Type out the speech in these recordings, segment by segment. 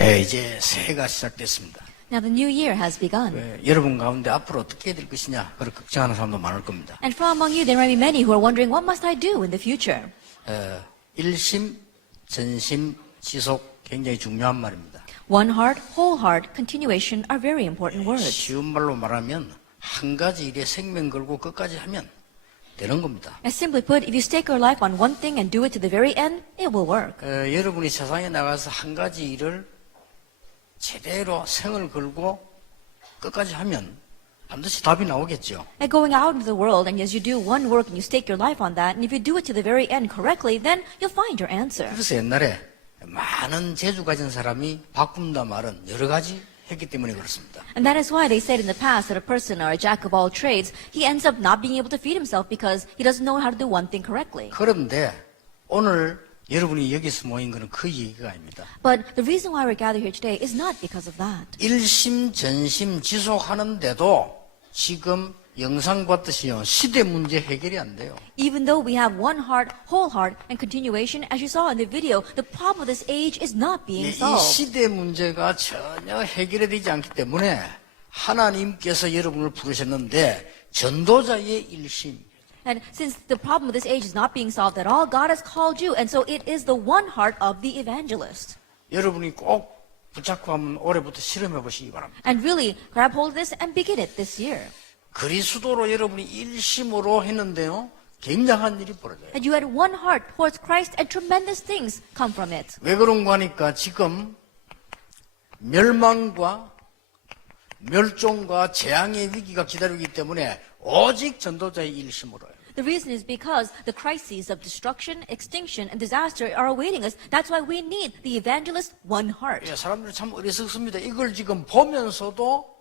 이제 새해가 시작됐습니다. Now the new year has begun. 여러분 가운데 앞으로 어떻게 해야 될 것이냐, 그렇게 걱정하는 사람도 많을 겁니다. And from among you, there might be many who are wondering, what must I do in the future? 일심, 전심, 지속 굉장히 중요한 말입니다. One heart, whole heart, continuation are very important words. 쉬운 말로 말하면 한 가지 일에 생명 걸고 끝까지 하면 되는 겁니다. As simply put, if you stake your life on one thing and do it to the very end, it will work. 여러분이 세상에 나가서 한 가지 일을 제대로 생을 걸고 끝까지 하면 반드시 답이 나오겠죠. And going out into the world, and as you do one work and you stake your life on that, and if you do it to the very end correctly, then you'll find your answer. 그래서 옛날에 많은 재주 가진 사람이 바꾼다 말은 여러 가지 했기 때문에 그렇습니다. And that is why they said in the past that a person or a jack of all trades, he ends up not being able to feed himself because he doesn't know how to do one thing correctly. 그런데 오늘 여러분이 여기서 모인 것은 그 얘기가 아닙니다. But the reason why we're gathered here today is not because of that. 일심 전심 지속하는데도 지금 영상 봤듯이요, 시대 문제 해결이 안 돼요. Even though we have one heart, whole heart, and continuation, as you saw in the video, the problem of this age is not being 이 solved. 시대 문제가 전혀 해결이 되지 않기 때문에 하나님께서 여러분을 부르셨는데 전도자의 일심. And since the problem of this age is not being solved at all, God has called you, and so it is the one heart of the evangelist. 여러분이 꼭 붙잡고 한번 올해부터 실험해 보시기 바랍니다. And really, grab hold of this and begin it this year. 그리스도로 여러분이 일심으로 했는데요, 굉장한 일이 벌어져요. And you had one heart towards Christ, and tremendous things come from it. 왜 그런가 하니까 지금 멸망과 멸종과 재앙의 위기가 기다리기 때문에 오직 전도자의 일심으로 해요. The reason is because the crises of destruction, extinction, and disaster are awaiting us. That's why we need the evangelist one heart. 사람들이 참 어리석습니다. 이걸 지금 보면서도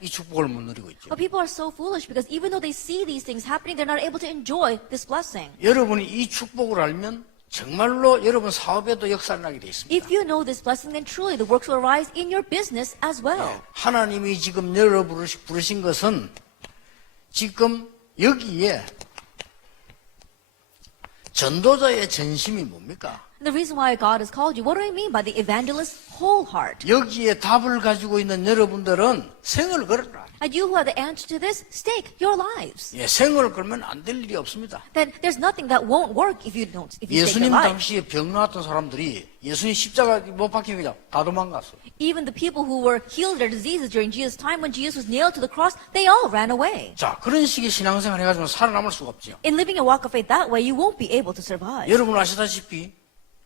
이 축복을 못 누리고 있죠. But people are so foolish because even though they see these things happening, they're not able to enjoy this blessing. 여러분이 이 축복을 알면 정말로 여러분 사업에도 역사를 나게 돼 있습니다. If you know this blessing, then truly the works will arise in your business as well. 하나님이 지금 여러분을 부르신 것은 지금 여기에 전도자의 전심이 뭡니까? The reason why God has called you, what do I mean by the evangelist's whole heart? 여기에 답을 가지고 있는 여러분들은 생을 걸어라. And you who have the answer to this, stake your lives. 생을 걸면 안 될 일이 없습니다. Then there's nothing that won't work if you stake your 예수님 life. 당시에 병 나왔던 사람들이 예수님 십자가 못 박히고 그냥 다 도망갔어요. Even the people who were healed their diseases during Jesus' time, when Jesus was nailed to the cross, they all ran away. 자, 그런 식의 신앙생활 해가지고 살아남을 수가 없죠. In living a walk of faith that way, you won't be able to survive. 여러분 아시다시피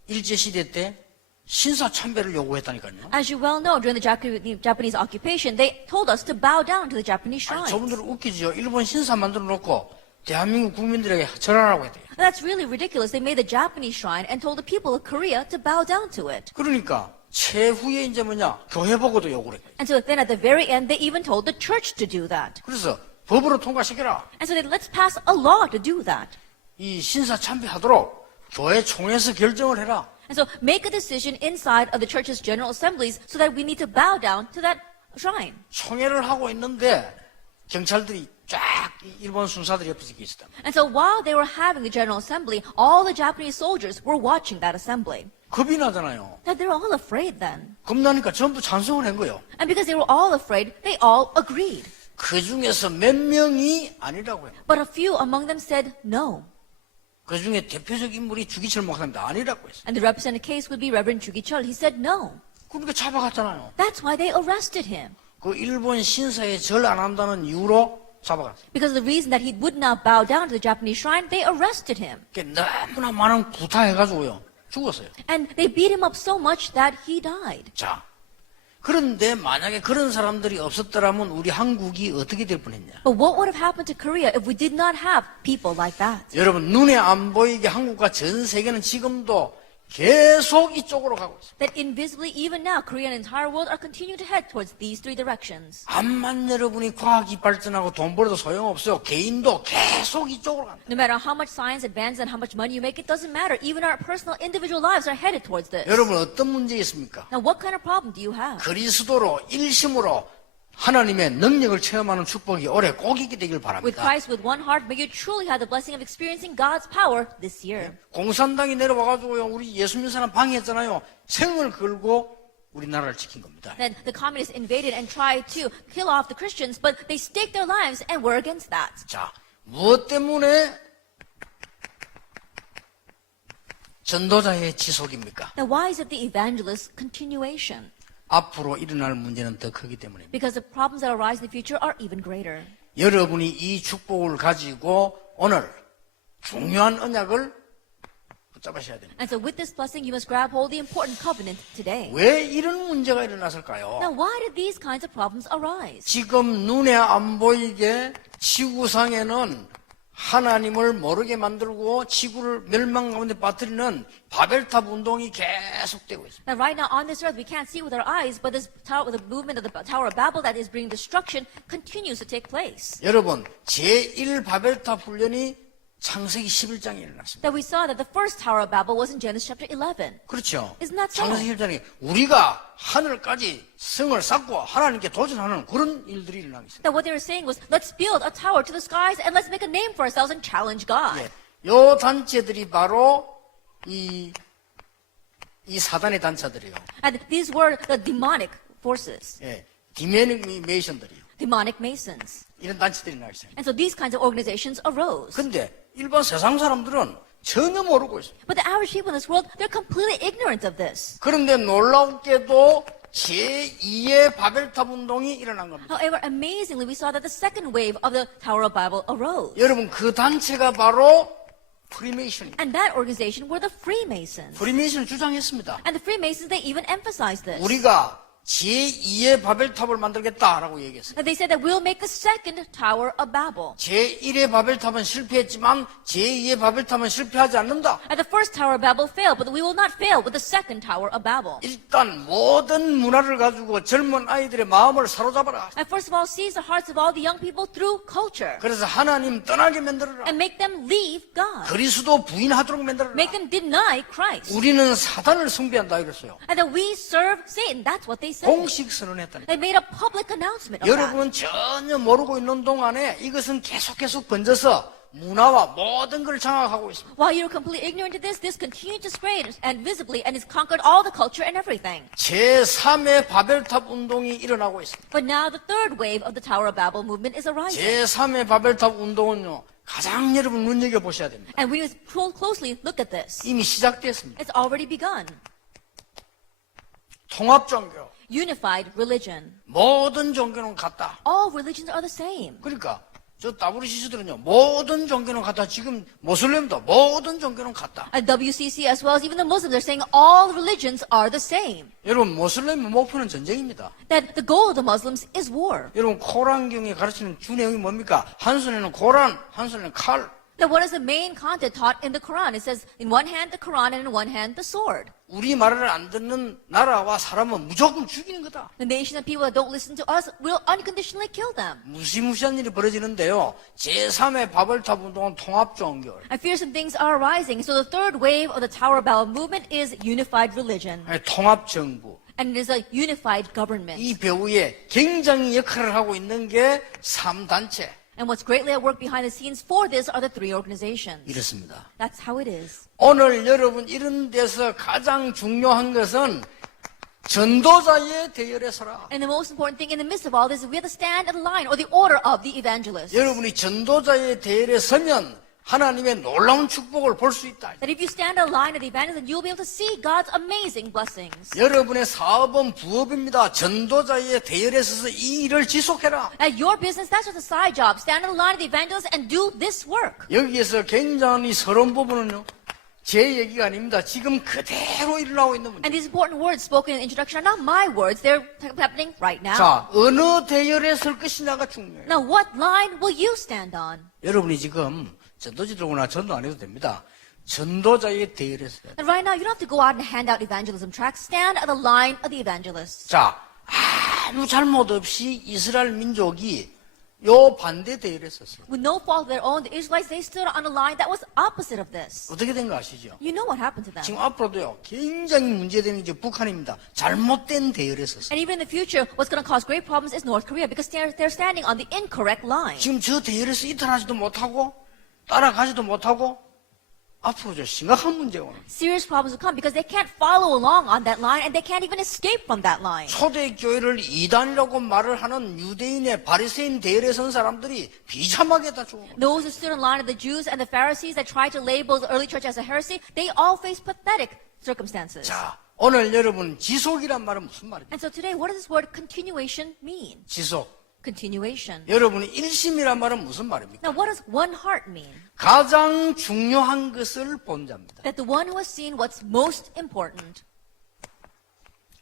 일제시대 때 신사참배를 요구했다니까요. As you well know, during the Japanese occupation, they told us to bow down to the Japanese 아니, shrines. 저분들은 웃기죠. 일본 신사 만들어 놓고 대한민국 국민들에게 절하라고 했대요. And that's really ridiculous. They made the Japanese shrine and told the people of Korea to bow down to it. 그러니까 최후에 이제 교회 보고도 요구를 했대요. And so then at the very end, they even told the church to do that. 그래서 법으로 통과시켜라. And so they let's pass a law to do that. 이 신사참배하도록 교회 총회에서 결정을 해라. And so make a decision inside of the church's general assemblies so that we need to bow down to that shrine. 총회를 하고 있는데 경찰들이 쫙 일본 순사들이 옆에서 있었다. And so while they were having the general assembly, all the Japanese soldiers were watching that assembly. 겁이 나잖아요. That they were all afraid then. 겁나니까 전부 찬성을 한 거예요. And because they were all afraid, they all agreed. 그 중에서 몇 명이 아니라고 해요. But a few among them said no. 그 중에 대표적 인물이 주기철 목사입니다. 아니라고 했어요. And the represented case would be Reverend Jugichul. He said no. 그러니까 잡아갔잖아요. That's why they arrested him. 그 일본 신사에 절 안 한다는 이유로 잡아갔어요. Because the reason that he would not bow down to the Japanese shrine, they arrested him. 너무나 많은 구타해가지고요. 죽었어요. And they beat him up so much that he died. 자, 그런데 만약에 그런 사람들이 없었더라면 우리 한국이 어떻게 될 뻔했냐? But what would have happened to Korea if we did not have people like that? 여러분 눈에 안 보이게 한국과 전 세계는 지금도 계속 이쪽으로 가고 있어요. That invisibly, even now, Korea and the entire world are continuing to head towards these three directions. 암만 여러분이 과학이 발전하고 돈 벌어도 소용없어요. 개인도 계속 이쪽으로 갑니다. No matter how much science advances and how much money you make, it doesn't matter. Even our personal individual lives are headed towards this. 여러분 어떤 문제 있습니까? Now, what kind of problem do you have? 그리스도로 일심으로 하나님의 능력을 체험하는 축복이 올해 꼭 있게 되길 With 바랍니다. Christ with one heart, may you truly have the blessing of experiencing God's power this year. 공산당이 내려와가지고요, 우리 예수 믿는 사람 방해했잖아요. 생을 걸고 우리나라를 지킨 겁니다. Then the communists invaded and tried to kill off the Christians, but they staked their lives and were against that. 자, 무엇 때문에 전도자의 지속입니까? Now, why is it the evangelist's continuation? 앞으로 일어날 문제는 더 크기 때문입니다. Because the problems that arise in the future are even greater. 여러분이 이 축복을 가지고 오늘 중요한 언약을 붙잡으셔야 됩니다. And so with this blessing, you must grab hold of the important covenant today. 왜 이런 문제가 일어났을까요? Now, why did these kinds of problems arise? 지금 눈에 안 보이게 지구상에는 하나님을 모르게 만들고 지구를 멸망 가운데 빠뜨리는 바벨탑 운동이 계속되고 있습니다. Now, right now on this earth, we can't see with our eyes, but this tower, the movement of the Tower of Babel that is bringing destruction continues to take place. 여러분, 제1 바벨탑 훈련이 창세기 11장에 일어났습니다. That we saw that the first Tower of Babel was in Genesis chapter 11. 그렇죠. Isn't that so? 창세기 11장에 우리가 하늘까지 성을 쌓고 하나님께 도전하는 그런 일들이 일어나고 있습니다. That what they were saying was, let's build a tower to the skies and let's make a name for ourselves and challenge God. 예, 요 단체들이 바로 이 사단의 단체들이요. And these were the demonic forces, 예, 디메이션들이요. demonic masons. 이런 단체들이 나와 있어요. And so these kinds of organizations arose. 근데 일반 세상 사람들은 전혀 모르고 있어요. But the average people in this world, they're completely ignorant of this. 그런데 놀랍게도 제2의 바벨탑 운동이 일어난 겁니다. However, amazingly, we saw that the second wave of the Tower of Babel arose. 여러분, 그 단체가 바로 프리메이션입니다. And that organization were the Freemasons. 프리메이션을 주장했습니다. And the Freemasons, they even emphasized this. 우리가 제2의 바벨탑을 만들겠다라고 얘기했어요. And they said that we'll make the second Tower of Babel. 제1의 바벨탑은 실패했지만 제2의 바벨탑은 실패하지 않는다. And the first Tower of Babel failed, but we will not fail with the second Tower of Babel. 일단 모든 문화를 가지고 젊은 아이들의 마음을 사로잡아라. And first of all, seize the hearts of all the young people through culture. 그래서 하나님 떠나게 만들어라. And make them leave God. 그리스도 부인하도록 만들어라. Make them deny Christ. 우리는 사단을 숭배한다 이랬어요. And that we serve Satan. That's what they said. 공식 선언했다니. They made a public announcement of that. 여러분은 전혀 모르고 있는 동안에 이것은 계속 번져서 문화와 모든 걸 장악하고 있습니다. While you're completely ignorant of this continued to spread and visibly and has conquered all the culture and everything. 제3의 바벨탑 운동이 일어나고 있습니다. But now the third wave of the Tower of Babel movement is arising. 제3의 바벨탑 운동은요, 가장 여러분 눈여겨보셔야 됩니다. And we must closely look at this. 이미 시작됐습니다. It's already begun. 통합종교. Unified religion. 모든 종교는 같다. All religions are the same. 그러니까 저 WCC들은요, 모든 종교는 같다. 지금 모슬렘도 모든 종교는 같다. At WCC as well as even the Muslims are saying all religions are the same. 여러분, 모슬렘의 목표는 전쟁입니다. That the goal of the Muslims is war. 여러분, 코란경에 가르치는 주 내용이 뭡니까? 한 손에는 코란, 한 손에는 칼. That what is the main content taught in the Quran? It says in one hand the Quran and in one hand the sword. 우리 말을 안 듣는 나라와 사람은 무조건 죽이는 거다. The nation of people that don't listen to us will unconditionally kill them. 무시무시한 일이 벌어지는데요. 제3의 바벨탑 운동은 통합종교. And fearsome things are arising. So the third wave of the Tower of Babel movement is unified religion. 통합정부. And it is a unified government. 이 배후에 굉장히 역할을 하고 있는 게 3단체. And what's greatly at work behind the scenes for this are the three organizations. 이렇습니다. That's how it is. 오늘 여러분 이런 데서 가장 중요한 것은 전도자의 대열에 서라. And the most important thing in the midst of all this is we have to stand in the line or the order of the evangelists. 여러분이 전도자의 대열에 서면 하나님의 놀라운 축복을 볼 수 있다. That if you stand in the line of the evangelists, you'll be able to see God's amazing blessings. 여러분의 사업은 부업입니다. 전도자의 대열에 서서 이 일을 지속해라. At your business, that's just a side job. Stand in the line of the evangelists and do this work. 여기에서 굉장히 서러운 부분은요. 제 얘기가 아닙니다. 지금 그대로 일어나고 있는 문제. And these important words spoken in the introduction are not my words. They're happening right now. 자, 어느 대열에 설 것이냐가 중요해요. Now, what line will you stand on? 여러분이 지금 전도지들구나 전도 안 해도 됩니다. 전도자의 대열에 서야 돼요. And right now, you don't have to go out and hand out evangelism tracts. Stand at the line of the evangelists. 자, 아무 잘못 없이 이스라엘 민족이 요 반대 대열에 섰어요. With no fault of their own, the Israelites, they stood on a line that was opposite of this. 어떻게 된 거 아시죠? You know what happened to them. 지금 앞으로도요, 굉장히 문제되는 이제 북한입니다. 잘못된 대열에 섰어요. And even in the future, what's going to cause great problems is North Korea because they're standing on the incorrect line. 지금 저 대열에서 이탈하지도 못하고 따라가지도 못하고 앞으로 저 심각한 문제가 오는. Serious problems will come because they can't follow along on that line and they can't even escape from that line. 초대교회를 이단이라고 말을 하는 유대인의 바리새인 대열에 선 사람들이 비참하게 다 죽어. Those who stood in line of the Jews and the Pharisees that tried to label the early church as a heresy, they all face pathetic circumstances. 자, 오늘 여러분 지속이란 말은 무슨 말입니까? And so today, what does this word continuation mean? 지속. Continuation. 여러분이 일심이란 말은 무슨 말입니까? Now, what does one heart mean? 가장 중요한 것을 본 자입니다. That the one who has seen what's most important.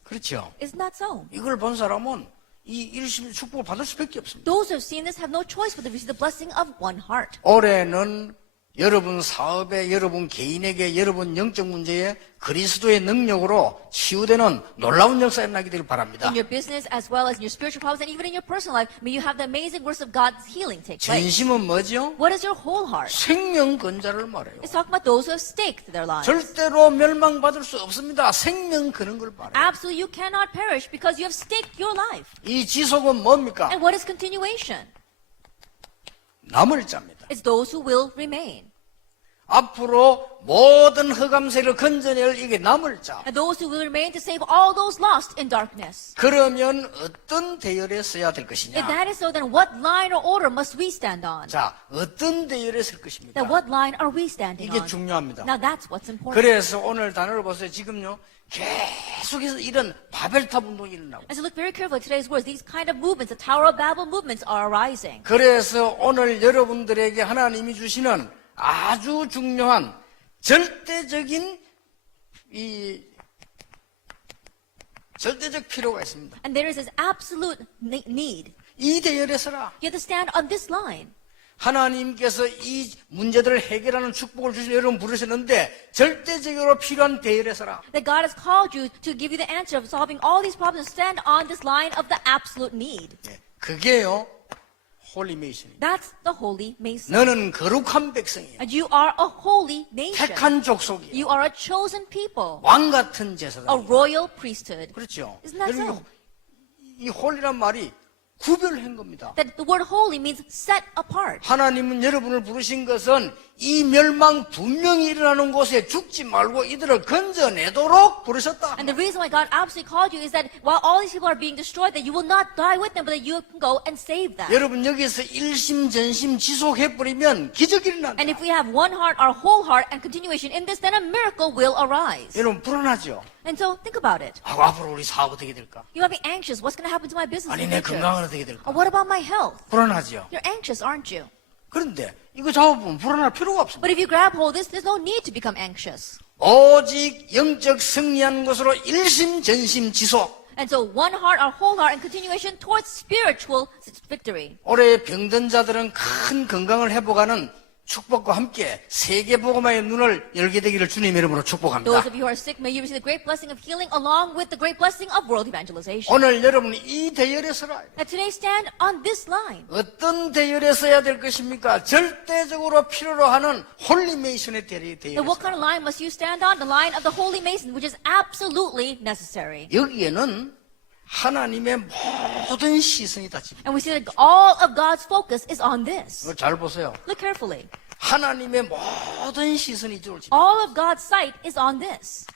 그렇죠. Isn't that so? 이걸 본 사람은 이 일심 축복을 받을 수밖에 없습니다. Those who have seen this have no choice but to receive the blessing of one heart. 올해는 여러분 사업에, 여러분 개인에게, 여러분 영적 문제에 그리스도의 능력으로 치유되는 놀라운 역사 일어나게 되길 바랍니다. In your business as well as in your spiritual problems and even in your personal life, may you have the amazing works of God's healing take place. 전심은 뭐죠? What is your whole heart? 생명 건자를 말해요. It's talking about those who have staked their lives. 절대로 멸망받을 수 없습니다. 생명 거는 걸 말해요. Absolutely, you cannot perish because you have staked your life. 이 지속은 뭡니까? And what is continuation? 남을 자입니다. It's those who will remain. 앞으로 모든 흑암세를 건져낼 이게 남을 자. And those who will remain to save all those lost in darkness. 그러면 어떤 대열에 서야 될 If 것이냐? that is so, then what line or order must we stand on? 자, 어떤 대열에 설 것입니까? Then what line are we standing 이게 on? 중요합니다. Now that's what's important. 그래서 오늘 단어를 보세요. 지금요, 계속해서 이런 바벨탑 운동이 일어나고. And so look very carefully at today's words. These kind of movements, the Tower of Babel movements are arising. 그래서 오늘 여러분들에게 하나님이 주시는 아주 중요한 절대적인 절대적 필요가 있습니다. And there is this absolute need. 이 대열에 서라. You have to stand on this line. 하나님께서 이 문제들을 해결하는 축복을 주신 여러분 부르셨는데 절대적으로 필요한 대열에 서라. That God has called you to give you the answer of solving all these problems. Stand on this line of the absolute need. 그게요, 홀리메이션입니다. That's the holy mason. 너는 거룩한 백성이야. And you are a holy nation. 택한 족속이야. You are a chosen people. 왕 같은 제사장. A royal priesthood. 그렇죠. Isn't that 여러분, so? 이 홀이란 말이 구별한 겁니다. That the word holy means set apart. 하나님은 여러분을 부르신 것은 이 멸망 분명히 일어나는 곳에 죽지 말고 이들을 건져내도록 부르셨다. And the reason why God absolutely called you is that while all these people are being destroyed, that you will not die with them, but that you can go and save them. 여러분 여기서 일심전심 지속해버리면 기적이 일어난다. And if we have one heart, our whole heart, and continuation in this, then a miracle will arise. 여러분 불안하죠? And so think about it. 앞으로 우리 사업 어떻게 될까? You might be anxious. What's going to happen to my business 아니 in 내 the future? 건강은 어떻게 될까? Or what about my health? 불안하죠? You're anxious, aren't you? 그런데 이거 잡아보면 불안할 필요가 없습니다. But if you grab hold of this, there's no need to become anxious. 오직 영적 승리하는 것으로 일심전심 지속. And so one heart, our whole heart, and continuation towards spiritual victory. 올해 병든 자들은 큰 건강을 회복하는 축복과 함께 세계복음화의 눈을 열게 되기를 주님 이름으로 축복합니다. Those of you who are sick, may you receive the great blessing of healing along with the great blessing of world evangelization. 오늘 여러분이 이 대열에 서라. Now today stand on this line. 어떤 대열에 서야 될 것입니까? 절대적으로 필요로 하는 홀리메이션의 대열에 Now what 서라. kind of line must you stand on? The line of the Holy Mason, which is absolutely necessary. 여기에는 하나님의 모든 시선이 다 집중돼. And we see that all of God's focus is on this. 잘 보세요. Look carefully. 하나님의 모든 시선이 이쪽으로 집중. All of God's sight is on this.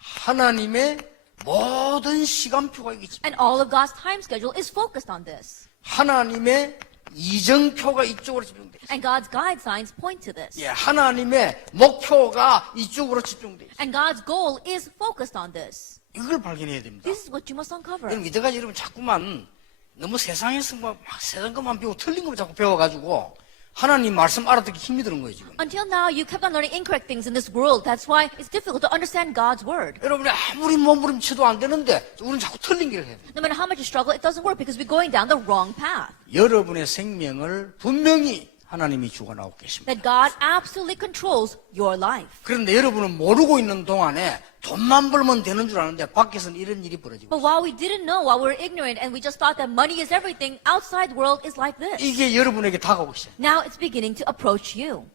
하나님의 모든 시간표가 이게 집중. And all of God's time schedule is focused on this. 하나님의 이정표가 이쪽으로 집중돼. And God's guide signs point to this. 예, 하나님의 목표가 이쪽으로 집중돼. And God's goal is focused on this. 이걸 발견해야 됩니다. This is what you must uncover. 여러분 이때까지 여러분 자꾸만 너무 세상에서 막 세상 것만 배우고 틀린 것만 자꾸 배워가지고 하나님 말씀 알아듣기 힘이 드는 거예요 지금. Until now, you kept on learning incorrect things in this world. That's why it's difficult to understand God's word. 여러분이 아무리 몸부림쳐도 안 되는데 우리는 자꾸 틀린 길을 해야 돼요. No matter how much you struggle, it doesn't work because we're going down the wrong path. 여러분의 생명을 분명히 하나님이 주관하고 계십니다. That God absolutely controls your life. 그런데 여러분은 모르고 있는 동안에 돈만 벌면 되는 줄 아는데 밖에서는 이런 일이 벌어지고 But while we didn't know, while we were ignorant, and we just thought that money is everything, outside world is like this. 이게 여러분에게 다가오기 시작해요. Now it's beginning to approach you.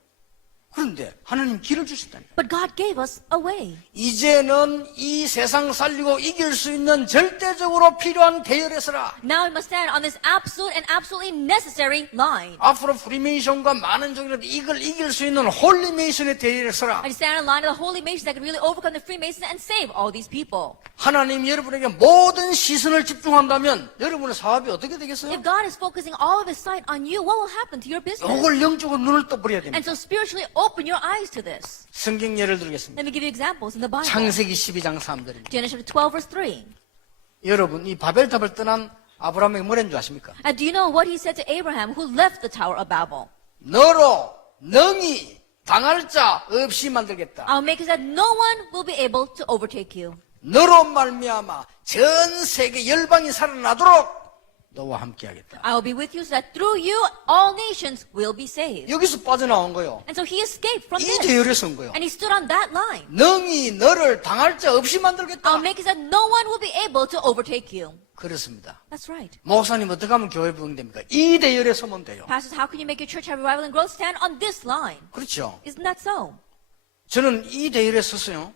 그런데 하나님 길을 주셨다니. But God gave us a way. 이제는 이 세상 살리고 이길 수 있는 절대적으로 필요한 대열에 서라. Now we must stand on this absolute and absolutely necessary line. 앞으로 프리메이션과 많은 종이라도 이걸 이길 수 있는 홀리메이션의 대열에 서라. And stand on the line of the holy masons that can really overcome the Freemasons and save all these people. 하나님 여러분에게 모든 시선을 집중한다면 여러분의 사업이 어떻게 되겠어요? If God is focusing all of his sight on you, what will happen to your business? 이걸 영적으로 눈을 떠버려야 And 됩니다. so spiritually open your eyes to this. 성경 예를 들겠습니다. Let me give you examples in the Bible. 창세기 12장 3절입니다. Genesis 12 verse 3. 여러분 이 바벨탑을 떠난 아브라함에게 뭐라는 줄 아십니까? And do you know what he said to Abraham who left the Tower of Babel? 너로 능히 당할 자 없이 만들겠다. I'll make it so that no one will be able to overtake you. 너로 말미암아 전 세계 열방이 살아나도록 너와 함께하겠다. I will be with you so that through you all nations will be saved. 여기서 빠져나온 거요. And so he escaped from 이 this. 대열에 선 거요. And he stood on that line. 능히 너를 당할 자 없이 만들겠다. I'll make it so that no one will be able to overtake you. 그렇습니다. That's right. 목사님 어떻게 하면 교회 부흥됩니까? 이 대열에 서면 돼요. Pastors, how can you make your church have revival and growth? Stand on this line. 그렇죠. Isn't that so? 저는 이 대열에 섰어요.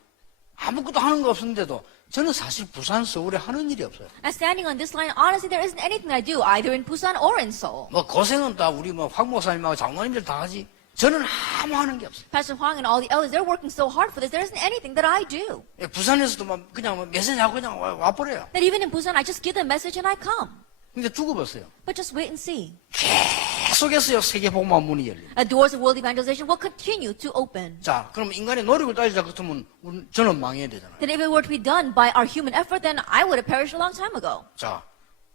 아무것도 하는 거 없었는데도 저는 사실 부산, 서울에 하는 일이 없어요. And standing on this line, honestly, there isn't anything I do, either in Busan or in Seoul. 뭐 고생은 다 우리 뭐 황 목사님하고 장로님들 다 하지. 저는 아무 하는 게 없어요. Pastor Huang and all the elders, they're working so hard for this. There isn't anything that I do. 예, 부산에서도 막 그냥 뭐 메시지하고 그냥 와버려요. That even in Busan, I just give them a message and I come. 근데 두고 봤어요. But just wait and see. 계속해서요 세계복음화 문이 열려요. Doors of world evangelization will continue to open. 자, 그럼 인간의 노력을 따지자 그렇다면 저는 망해야 되잖아요. That if it were to be done by our human effort, then I would have perished a long time ago. 자,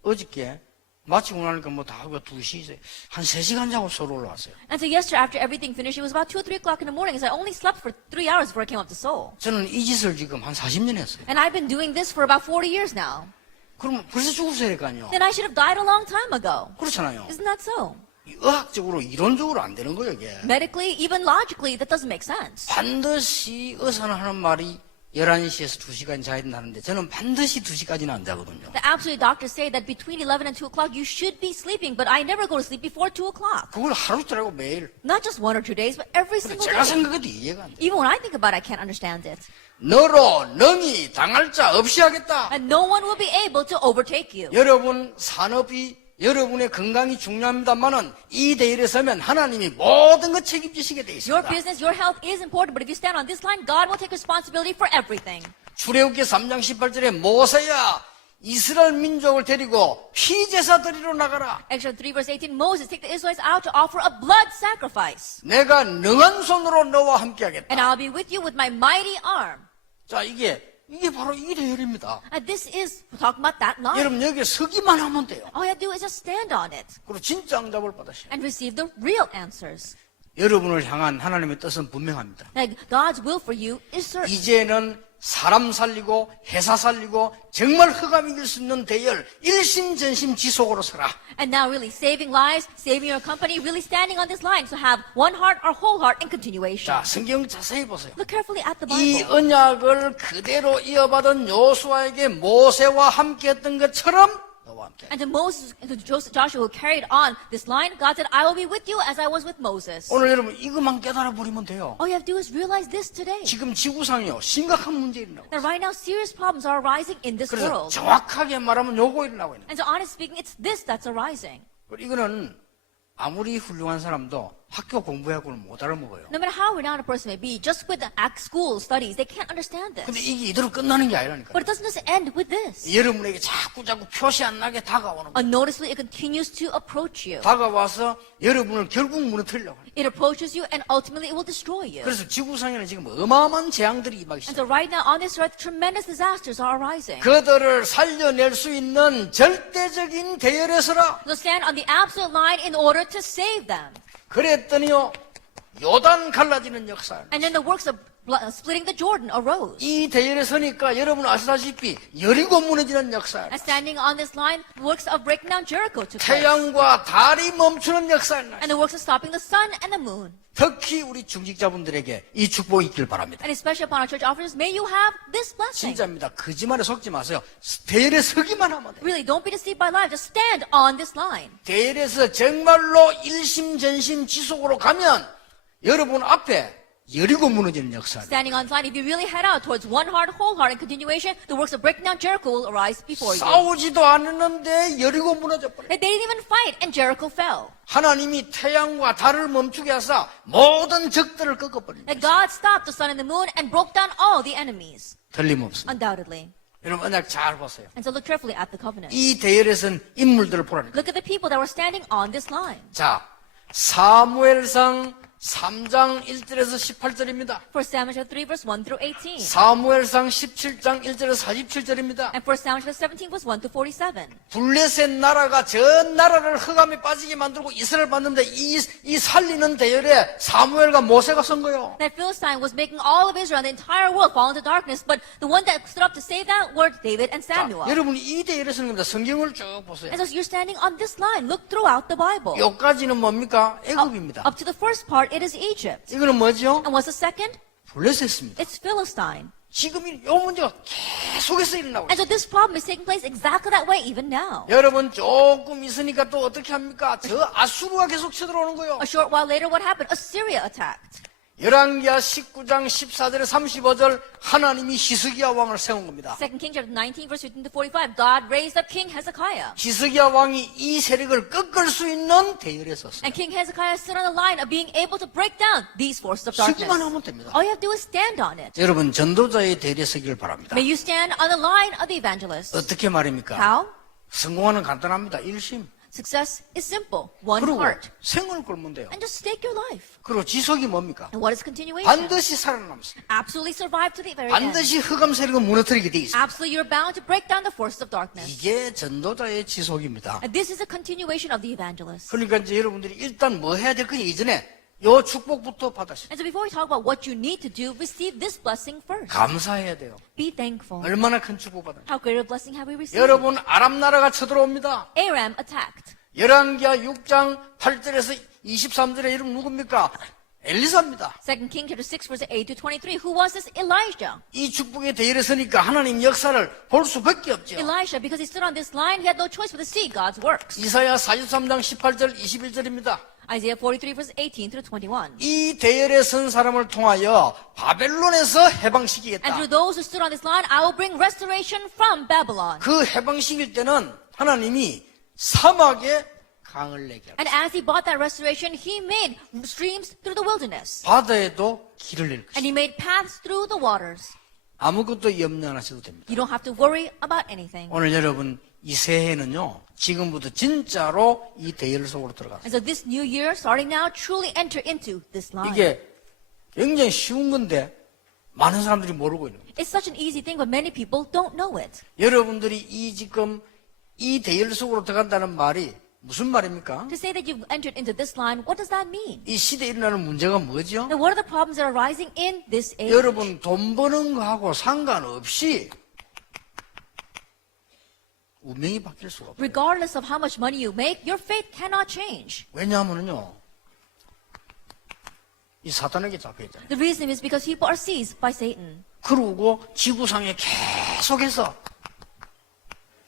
어저께 마치고 나니까 뭐 다 하고 2시, 한 3시간 자고 서울 올라왔어요. And so yesterday, after everything finished, it was about 2 or 3 o'clock in the morning, so I only slept for 3 hours before I came up to Seoul. 저는 이 짓을 지금 한 40년 했어요. And I've been doing this for about 40 years now. 그럼 벌써 죽었어야 될까요? Then I should have died a long time ago. 그렇잖아요. Isn't that so? 의학적으로, 이론적으로 안 되는 거예요, 이게. Medically, even logically, that doesn't make sense. 반드시 의사는 하는 말이 11시에서 2시간 자야 된다는데 저는 반드시 2시까지는 안 자거든요. The absolute doctors say that between 11 and 2 o'clock, you should be sleeping, but I never go to sleep before 2 o'clock. 그걸 하루짜리고 매일. Not just 1 or 2 days, but every 근데 single 제가 day. 생각해도 이해가 안 돼. Even when I think about it, I can't understand it. 너로 능히 당할 자 없이 하겠다. And no one will be able to overtake you. 여러분 산업이 여러분의 건강이 중요합니다만은 이 대열에 서면 하나님이 모든 것 책임지시게 돼 Your 있습니다. business, your health is important, but if you stand on this line, God will take responsibility for everything. 출애굽기 3장 18절에 모세야 이스라엘 민족을 데리고 피제사 드리러 나가라. Exodus 3 verse 18, Moses, take the Israelites out to offer a blood sacrifice. 내가 능한 손으로 너와 함께하겠다. And I'll be with you with my mighty arm. 자, 이게 바로 이 대열입니다. And this is, we're talking about that line. 여러분 여기 서기만 하면 돼요. All you have to do is just stand on it 그리고 진짜 응답을 받으셔요. and receive the real answers. 여러분을 향한 하나님의 뜻은 분명합니다. Like God's will for you is certain. 이제는 사람 살리고 회사 살리고 정말 흑암 이길 수 있는 대열 일심전심 지속으로 서라. And now really saving lives, saving your company, really standing on this line. So have one heart or whole heart in continuation. 자, 성경 자세히 보세요. Look carefully at the 이 Bible. 언약을 그대로 이어받은 요수아에게 모세와 함께했던 것처럼 너와 함께. And to Moses, and to Joshua who carried on this line, God said, I will be with you as I was with Moses. 오늘 여러분 이것만 깨달아 버리면 돼요. All you have to do is realize this today. 지금 지구상이요 심각한 문제 일어나고 That right now serious problems are arising in this 그래서 world. 정확하게 말하면 요거 일어나고 있는 And so honestly speaking, it's this that's arising. 거예요. 이거는 아무리 훌륭한 사람도 학교 공부하고는 못 알아먹어요. No matter how renowned a person may be, just with the school studies, they can't understand 근데 this. 이게 이대로 끝나는 게 아니라니까요. But it doesn't just end with this. 여러분에게 자꾸 표시 안 나게 다가오는 거예요. Unnoticeably, it continues to approach you. 다가와서 여러분을 결국 무너뜨리려고 해요. It approaches you and ultimately it will destroy you. 그래서 지구상에는 지금 어마어마한 재앙들이 임하기 And so 시작해요. right now on this earth, tremendous disasters are arising. 그들을 살려낼 수 있는 절대적인 대열에 서라. So stand on the absolute line in order to save them. 그랬더니요 요단 갈라지는 역사. And then the works of splitting the Jordan arose. 이 대열에 서니까 여러분 아시다시피 여리고 무너지는 역사. And standing on this line, the works of breaking down Jericho took place. 태양과 달이 멈추는 역사. And the works of stopping the sun and the moon. 특히 우리 중직자분들에게 이 축복이 있길 바랍니다. And especially upon our church officers, may you have this blessing. 진짜입니다. 거짓말에 속지 마세요. 대열에 서기만 하면 돼요. Really, don't be deceived by life. Just stand on this line. 대열에서 정말로 일심전심 지속으로 가면 여러분 앞에 여리고 무너지는 역사. Standing on line, if you really head out towards one heart, whole heart, and continuation, the works of breaking down Jericho will arise before you. 싸우지도 않았는데 여리고 무너져 버려. They didn't even fight, and Jericho fell. 하나님이 태양과 달을 멈추게 하사 모든 적들을 꺾어버린 That God stopped the sun and the moon and broke down all the enemies. 틀림없습니다. Undoubtedly. 여러분 언약 잘 보세요. And so look carefully at the covenant. 이 대열에선 인물들을 보라니까. Look at the people that were standing on this line. 자, 사무엘상 3장 1절에서 18절입니다. For Samuel chapter 3 verse 1 through 18. 사무엘상 17장 1절에서 47절입니다. And for Samuel chapter 17 verse 1 to 47. 블레셋 나라가 전 나라를 흑암에 빠지게 만들고 이스라엘 받는데 이 살리는 대열에 사무엘과 모세가 선 거예요. That Philistine was making all of Israel and the entire world fall into darkness, but the one that stood up to save that were David and 자, Samuel. 여러분 이 대열에 서는 겁니다. 성경을 쭉 보세요. And so you're standing on this line. Look throughout the Bible. 여기까지는 뭡니까? 애굽입니다. Up to the first part, it is Egypt. 이거는 뭐죠? And what's the second? 블레셋입니다. It's Philistine. 지금 이 문제가 계속해서 일어나고 And 있어요. so this problem is taking place exactly that way even now. 여러분 조금 있으니까 또 어떻게 합니까? 저 아수르가 계속 쳐들어오는 거예요. A short while later, what happened? Assyria attacked. 열왕기하 19장 14절에 35절 하나님이 히스기야 왕을 세운 겁니다. 2 Kings chapter 19 verse 15 to 45, God raised up King Hezekiah. 히스기야 왕이 이 세력을 꺾을 수 있는 대열에 섰어요. And King Hezekiah stood on the line of being able to break down these forces of darkness. 서기만 하면 됩니다. All you have to do is stand on it. 여러분 전도자의 대열에 서기를 바랍니다. May you stand on the line of the evangelist. 어떻게 말입니까? How? 성공하는 간단합니다. 일심. Success is simple. One 그리고 heart. 생을 걸면 돼요. And just stake your life. 그리고 지속이 뭡니까? And what is continuation? 반드시 살아남습니다. Absolutely survive to the very end. 반드시 흑암 세력을 무너뜨리게 돼 있습니다. Absolutely, you're bound to break down the forces of darkness. 이게 전도자의 지속입니다. And this is a continuation of the evangelist. 그러니까 이제 여러분들이 일단 뭐 해야 될 거 이전에 요 축복부터 받으시죠. And so before we talk about what you need to do, receive this blessing first. 감사해야 돼요. Be thankful. 얼마나 큰 축복 받아요. How great a blessing have we received? 여러분 아람 나라가 쳐들어옵니다. Aram attacked. 열왕기하 6장 8절에서 23절에 이름 누굽니까? 엘리사입니다. 2 Kings chapter 6 verse 8 to 23. Who was this? Elijah. 이 축복의 대열에 서니까 하나님 역사를 볼 수밖에 없죠. Elisha, because he stood on this line, he had no choice but to see God's works. 이사야 43장 18절 21절입니다. Isaiah 43 verse 18 through 21. 이 대열에 선 사람을 통하여 바벨론에서 And 해방시키겠다. through those who stood on this line, I will bring restoration from Babylon. 그 해방시킬 때는 하나님이 사막에 강을 내게 하고 And as he brought that restoration, he made streams through the wilderness. 바다에도 길을 낼 And 것이다. he made paths through the waters. 아무것도 염려 안 하셔도 됩니다. You don't have to worry about anything. 오늘 여러분 이 새해는요 지금부터 진짜로 이 대열 속으로 들어가서 And so this new year, starting now, truly enter into this line. 이게 굉장히 쉬운 건데 많은 사람들이 모르고 있는 거예요. It's such an easy thing, but many people don't know it. 여러분들이 지금 이 대열 속으로 들어간다는 말이 무슨 말입니까? To say that you've entered into this line, what does that mean? 이 시대에 일어나는 문제가 뭐죠? Now, what are the problems that are rising in this age? 여러분 돈 버는 거하고 상관없이 운명이 바뀔 수가 없어요. Regardless of how much money you make, your fate cannot change. 왜냐하면요 이 사탄에게 잡혀있잖아요. The reason is because people are seized by Satan. 그러고 지구상에 계속해서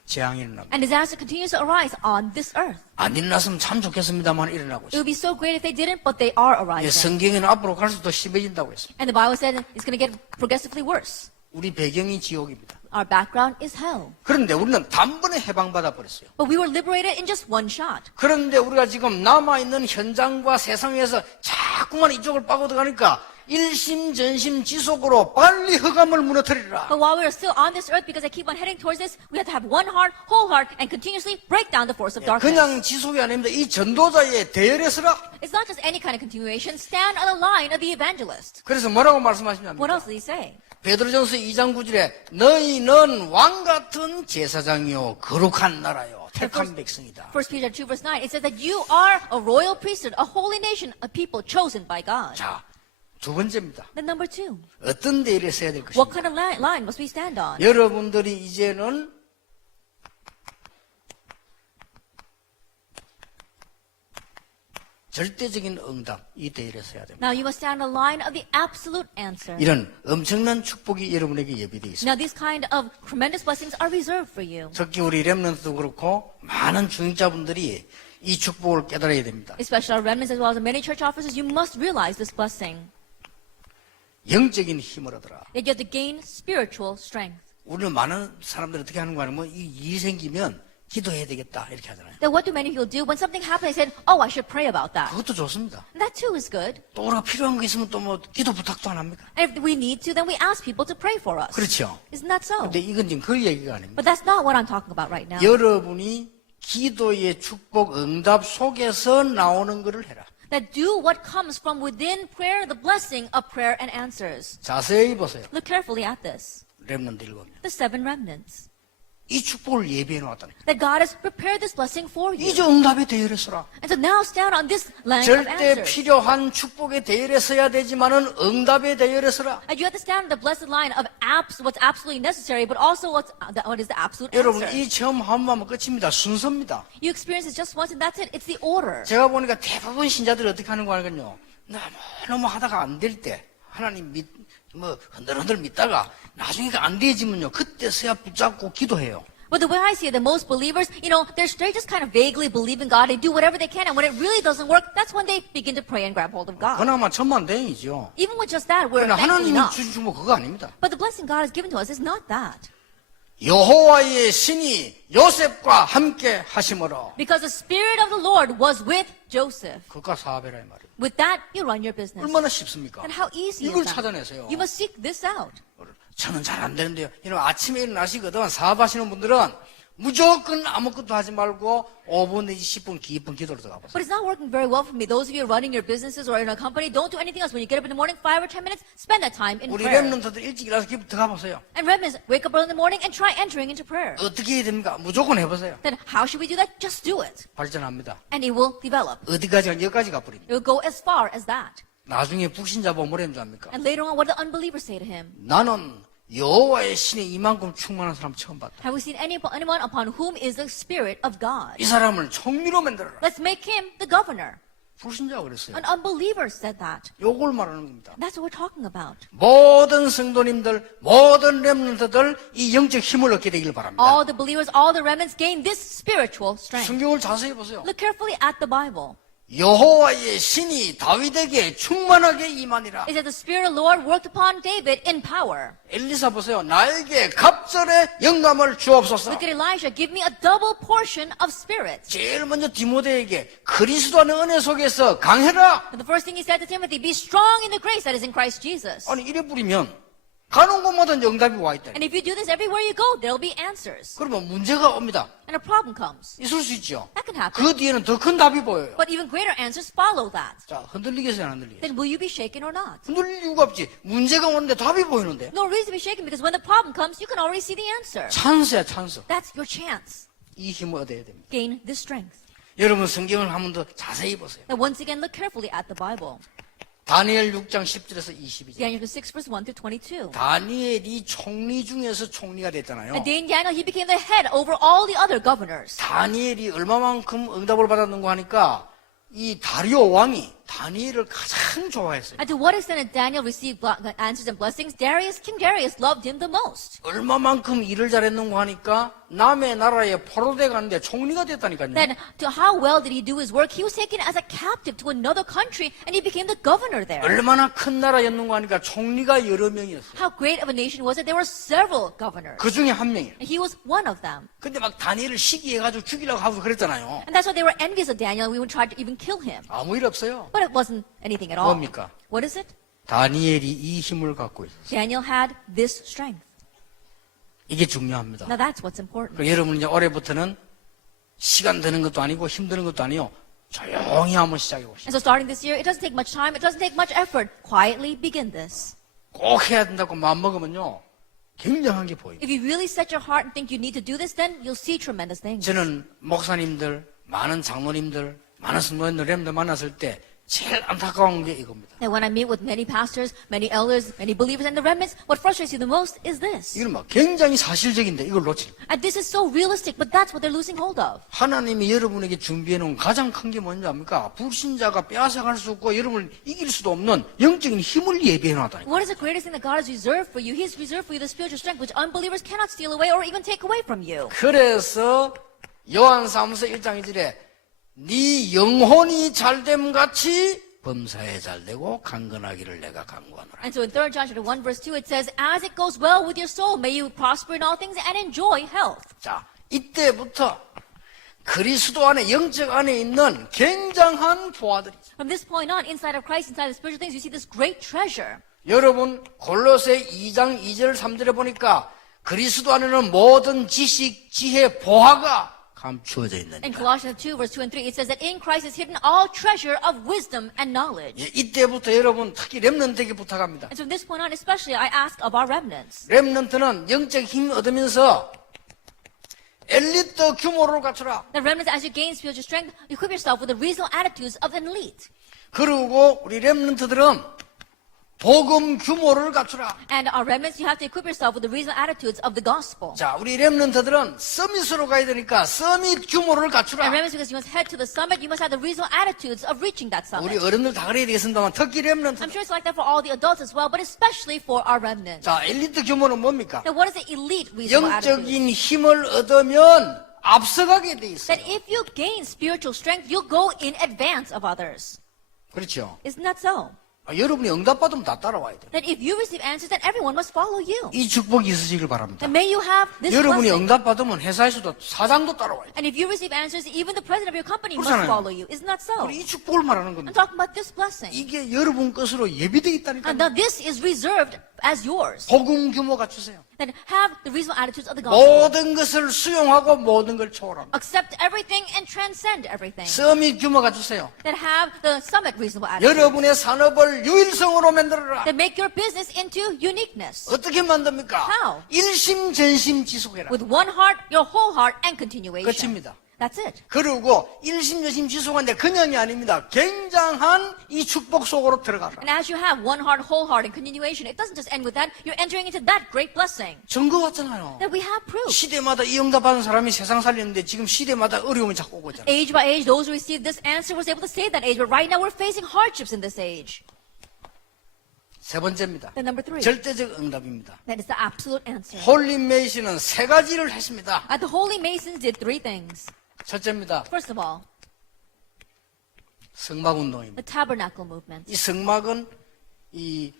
재앙이 일어납니다. And disaster continues to arise on this earth. 안 일어났으면 참 좋겠습니다만 일어나고 It 있어요. would be so great if they didn't, but they are 이제 arising. 성경에는 앞으로 갈수록 더 심해진다고 했습니다. And the Bible said it's going to get progressively worse. 우리 배경이 지옥입니다. Our background is hell. 그런데 우리는 단번에 해방받아 버렸어요. But we were liberated in just one shot. 그런데 우리가 지금 남아있는 현장과 세상에서 자꾸만 이쪽을 빠져들어가니까 일심전심 지속으로 빨리 흑암을 무너뜨리라. But while we are still on this earth, because I keep on heading towards this, we have to have one heart, whole heart, and continuously break down the force of darkness. 그냥 지속이 아닙니다. 이 전도자의 대열에 서라. It's not just any kind of continuation. Stand on the line of the evangelist. 그래서 뭐라고 What 말씀하시냐면 else did he say? 베드로전서 2장 9절에 너희는 왕같은 제사장이요 거룩한 나라요 택한 백성이다. 1 Peter 2 verse 9, it says that you are a royal priesthood, a holy nation, a people chosen by God. 자, 두 번째입니다. Then number 2, 어떤 대열에 서야 될 what 것인가? kind of line must we stand on? 여러분들이 이제는 절대적인 응답 이 대열에 서야 됩니다. Now you must stand on the line of the absolute answer. 이런 엄청난 축복이 여러분에게 예비되어 있습니다. Now these kind of tremendous blessings are reserved for you. 특히 우리 렘넌트도 그렇고 많은 중직자분들이 이 축복을 깨달아야 됩니다. especially our remnants as well as the many church officers, you must realize this blessing. 영적인 힘을 얻어라. That you have to gain spiritual strength. 우리는 많은 사람들이 어떻게 하는 거 아니면 이 일이 생기면 기도해야 되겠다 이렇게 하잖아요. Then what do many people do when something happens? They said, "Oh, I should pray about that." 그것도 좋습니다. And that too is good. 또 우리가 필요한 거 있으면 또 뭐 기도 부탁도 안 합니까? And if we need to, then we ask people to pray for us. 그렇죠. Isn't that so? 근데 이건 지금 그 얘기가 아닙니다. But that's not what I'm talking about right now. 여러분이 기도의 축복 응답 속에서 나오는 것을 해라. That do what comes from within prayer, the blessing of prayer and answers. 자세히 보세요. Look carefully at this. 렘넌트 7명. The 7 remnants. 이 축복을 예비해 놓았다니. That God has prepared this blessing for you. 이제 응답의 대열에 서라. And so now stand on this line of 절대 answers. 필요한 축복의 대열에 서야 되지만은 응답의 대열에 서라. And you have to stand on the blessed line of what's absolutely necessary, but also what is the absolute 여러분 answer. 이 체험 한 번 하면 끝입니다. 순서입니다. You experience it just once and that's it. It's the order. 제가 보니까 대부분 신자들이 어떻게 하는 거 알거든요. 너무 하다가 안 될 때 하나님 흔들흔들 믿다가 나중에 안 되지면요. 그때서야 붙잡고 기도해요. But the way I see it, the most believers, they just kind of vaguely believe in God. They do whatever they can, and when it really doesn't work, that's when they begin to pray and grab hold of God. 그나마 천만다행이죠. Even with just that, we're 그러나 thankfully 하나님이 enough. 주신 축복 그거 아닙니다. But the blessing God has given to us is not that. 여호와의 신이 요셉과 함께 하심으로 Because the Spirit of the Lord was with Joseph. 그가 사업해라 이 말이에요. With that, you run your business. 얼마나 쉽습니까? And how easy 이걸 is that? 찾아내세요. You must seek this out. 저는 잘 안 되는데요. 아침에 일어나시거든 사업하시는 분들은 무조건 아무것도 하지 말고 5분 내지 10분 깊은 기도를 들어가 보세요. But it's not working very well for me. Those of you who are running your businesses or in a company, don't do anything else. When you get up in the morning, 5 or 10 minutes, spend that time in 우리 prayer. 렘넌트들 일찍 일어나서 기도 들어가 보세요. And remnants, wake up early in the morning and try entering into prayer. 어떻게 해야 됩니까? 무조건 해보세요. Then how should we do that? Just do it. 발전합니다. And it will develop. 어디까지 가 여기까지 가버립니다. It will go as far as that. 나중에 불신자 보면 뭐라는 줄 압니까? And later on, what do the unbelievers say to him? 나는 여호와의 신에 이만큼 충만한 사람 처음 봤다. Have we seen anyone upon whom is the Spirit of God? 이 사람을 총리로 만들어라. Let's make him the governor. 불신자가 그랬어요. An unbeliever said that. 요걸 말하는 겁니다. That's what we're talking about. 모든 성도님들, 모든 렘넌트들 이 영적 힘을 얻게 되길 바랍니다. All the believers, all the remnants gain this spiritual strength. 성경을 자세히 보세요. Look carefully at the Bible. 여호와의 신이 다윗에게 충만하게 임하니라. It says the Spirit of the Lord worked upon David in power. 엘리사 보세요. 나에게 갑절의 영감을 주옵소서. Look at Elijah. Give me a double portion of spirit. 제일 먼저 디모데에게 그리스도 안의 은혜 속에서 강해라. The first thing he said to Timothy, be strong in the grace that is in Christ Jesus. 아니 이래 부리면 가는 곳마다 응답이 와 있다. And if you do this everywhere you go, there'll be answers. 그러면 문제가 옵니다. And a problem comes. 있을 수 있죠. That can happen. 그 뒤에는 더 큰 답이 보여요. But even greater answers follow that. 자, 흔들리겠어요, 안 흔들리겠어요? Then will you be shaken or not? 흔들릴 이유가 없지. 문제가 오는데 답이 보이는데. No reason to be shaken because when the problem comes, you can already see the answer. 찬스야, 찬스. That's your chance. 이 힘을 얻어야 됩니다. Gain this strength. 여러분 성경을 한 번 더 자세히 보세요. Now once again, look carefully at the Bible. 다니엘 6장 10절에서 22절. Daniel 6 verse 1 through 22. 다니엘이 총리 중에서 총리가 됐잖아요. And Daniel, he became the head over all the other governors. 다니엘이 얼마만큼 응답을 받았는가 하니까 이 다리오 왕이 다니엘을 가장 좋아했어요. And to what extent did Daniel receive answers and blessings? King Darius loved him the most. 얼마만큼 일을 잘했는가 하니까 남의 나라에 포로돼 갔는데 총리가 됐다니까요. Then, to how well did he do his work? He was taken as a captive to another country, and he became the governor there. 얼마나 큰 나라였는가 하니까 총리가 여러 명이었어요. How great of a nation was it? There were several governors. 그 중에 한 명이에요. And he was one of them. 근데 막 다니엘을 시기해가지고 죽이려고 하고 그랬잖아요. And that's why they were envious of Daniel. We would try to even kill him. 아무 일 없어요. But it wasn't anything at all. 뭡니까? What is it? 다니엘이 이 힘을 갖고 있어요. Daniel had this strength. 이게 중요합니다. Now that's what's important. 그러니까 여러분 이제 올해부터는 시간 드는 것도 아니고 힘드는 것도 아니요. 조용히 한번 시작해 보시죠. And so starting this year, it doesn't take much time. It doesn't take much effort. Quietly begin this. 꼭 해야 된다고 마음먹으면요. 굉장한 게 보여요. If you really set your heart and think you need to do this, then you'll see tremendous things. 저는 목사님들, 많은 장로님들, 많은 성도님들, 렘들 만났을 때 제일 안타까운 게 이겁니다. And when I meet with many pastors, many elders, many believers and the remnants, what frustrates you the most is this. 이건 막 굉장히 사실적인데 이걸 놓치는 거예요. And this is so realistic, but that's what they're losing hold of. 하나님이 여러분에게 준비해 놓은 가장 큰 게 뭔지 압니까? 불신자가 빼앗아갈 수 없고 여러분을 이길 수도 없는 영적인 힘을 예비해 놨다니까. What is the greatest thing that God has reserved for you? He's reserved for you the spiritual strength which unbelievers cannot steal away or even take away from you. 그래서 요한 3서 1장 1절에 네 영혼이 잘됨 같이 범사에 잘되고 강건하기를 내가 간구하노라. And so in 3 John chapter 1 verse 2 it says, as it goes well with your soul, may you prosper in all things and enjoy health. 자, 이때부터 그리스도 안에 영적 안에 있는 굉장한 보화들이죠. From this point on, inside of Christ, inside of the spiritual things, you see this great treasure. 여러분 골로새 2장 2절 3절에 보니까 그리스도 안에는 모든 지식, 지혜, 보화가 감추어져 In 있느니라. Colossians 2 verse 2 and 3 it says that in Christ is hidden all treasure of wisdom and knowledge. 예, 이때부터 여러분 특히 렘넌트에게 부탁합니다. And so from this point on especially I ask of our remnants. 렘넌트는 영적 힘 얻으면서 엘리트 규모를 갖추라. The remnants, as you gain spiritual strength, equip yourself with the reasonable attitudes of an elite. 그리고 우리 렘넌트들은 복음 규모를 갖추라. And our remnants, you have to equip yourself with the reasonable attitudes of the gospel. 자, 우리 렘넌트들은 서밋으로 가야 되니까 서밋 규모를 갖추라. And remnants, because you must head to the summit, you must have the reasonable attitudes of reaching that 우리 summit. 어른들 다 그래야 되겠습니다만 특히 렘넌트. I'm sure it's like that for all the adults as well, but especially for our remnants. 자, 엘리트 규모는 뭡니까? Now, what is the elite reasonable attitude? 영적인 힘을 얻으면 앞서가게 돼 있어요. That if you gain spiritual strength, you'll go in advance of others. 그렇죠. Isn't that so? 여러분이 응답받으면 다 따라와야 돼요. That if you receive answers, then everyone must follow you. 이 축복이 있으시길 바랍니다. And may you have this 여러분이 blessing. 응답받으면 회사에서도 사장도 따라와야 돼요. And if you receive answers, even the president of your company must 그렇잖아요. follow you. Isn't that so? 우리 이 축복을 말하는 I'm 겁니다. talking about this blessing. 이게 여러분 것으로 예비되어 있다니까요. And now this is reserved as yours. 복음 규모가 주세요. Then have the reasonable attitudes of the gospel. 모든 것을 수용하고 모든 걸 초월합니다. Accept everything and transcend everything. 서밋 규모가 주세요. That have the summit reasonable attitude. 여러분의 산업을 유일성으로 만들어라. That make your business into uniqueness. 어떻게 만듭니까? How? 일심전심 지속해라. With one heart, your whole heart, and continuation. 끝입니다. That's it. 그리고 일심전심 지속한데 그냥이 아닙니다. 굉장한 이 축복 속으로 들어가라. And as you have one heart, whole heart, and continuation, it doesn't just end with that. You're entering into that great blessing. 증거 같잖아요. That we have proof. 시대마다 이 응답받은 사람이 세상 살리는데 지금 시대마다 어려움이 자꾸 오고 있잖아요. Age by age, those who received this answer was able to save that age. But right now, we're facing hardships in this age. 세 번째입니다. Then number 3. 절대적 응답입니다. That is the absolute answer. 홀리 메이시는 세 가지를 했습니다. The Holy Masons did 3 things. 첫째입니다. First of all, 성막 운동입니다. the tabernacle movement. 이 성막은 이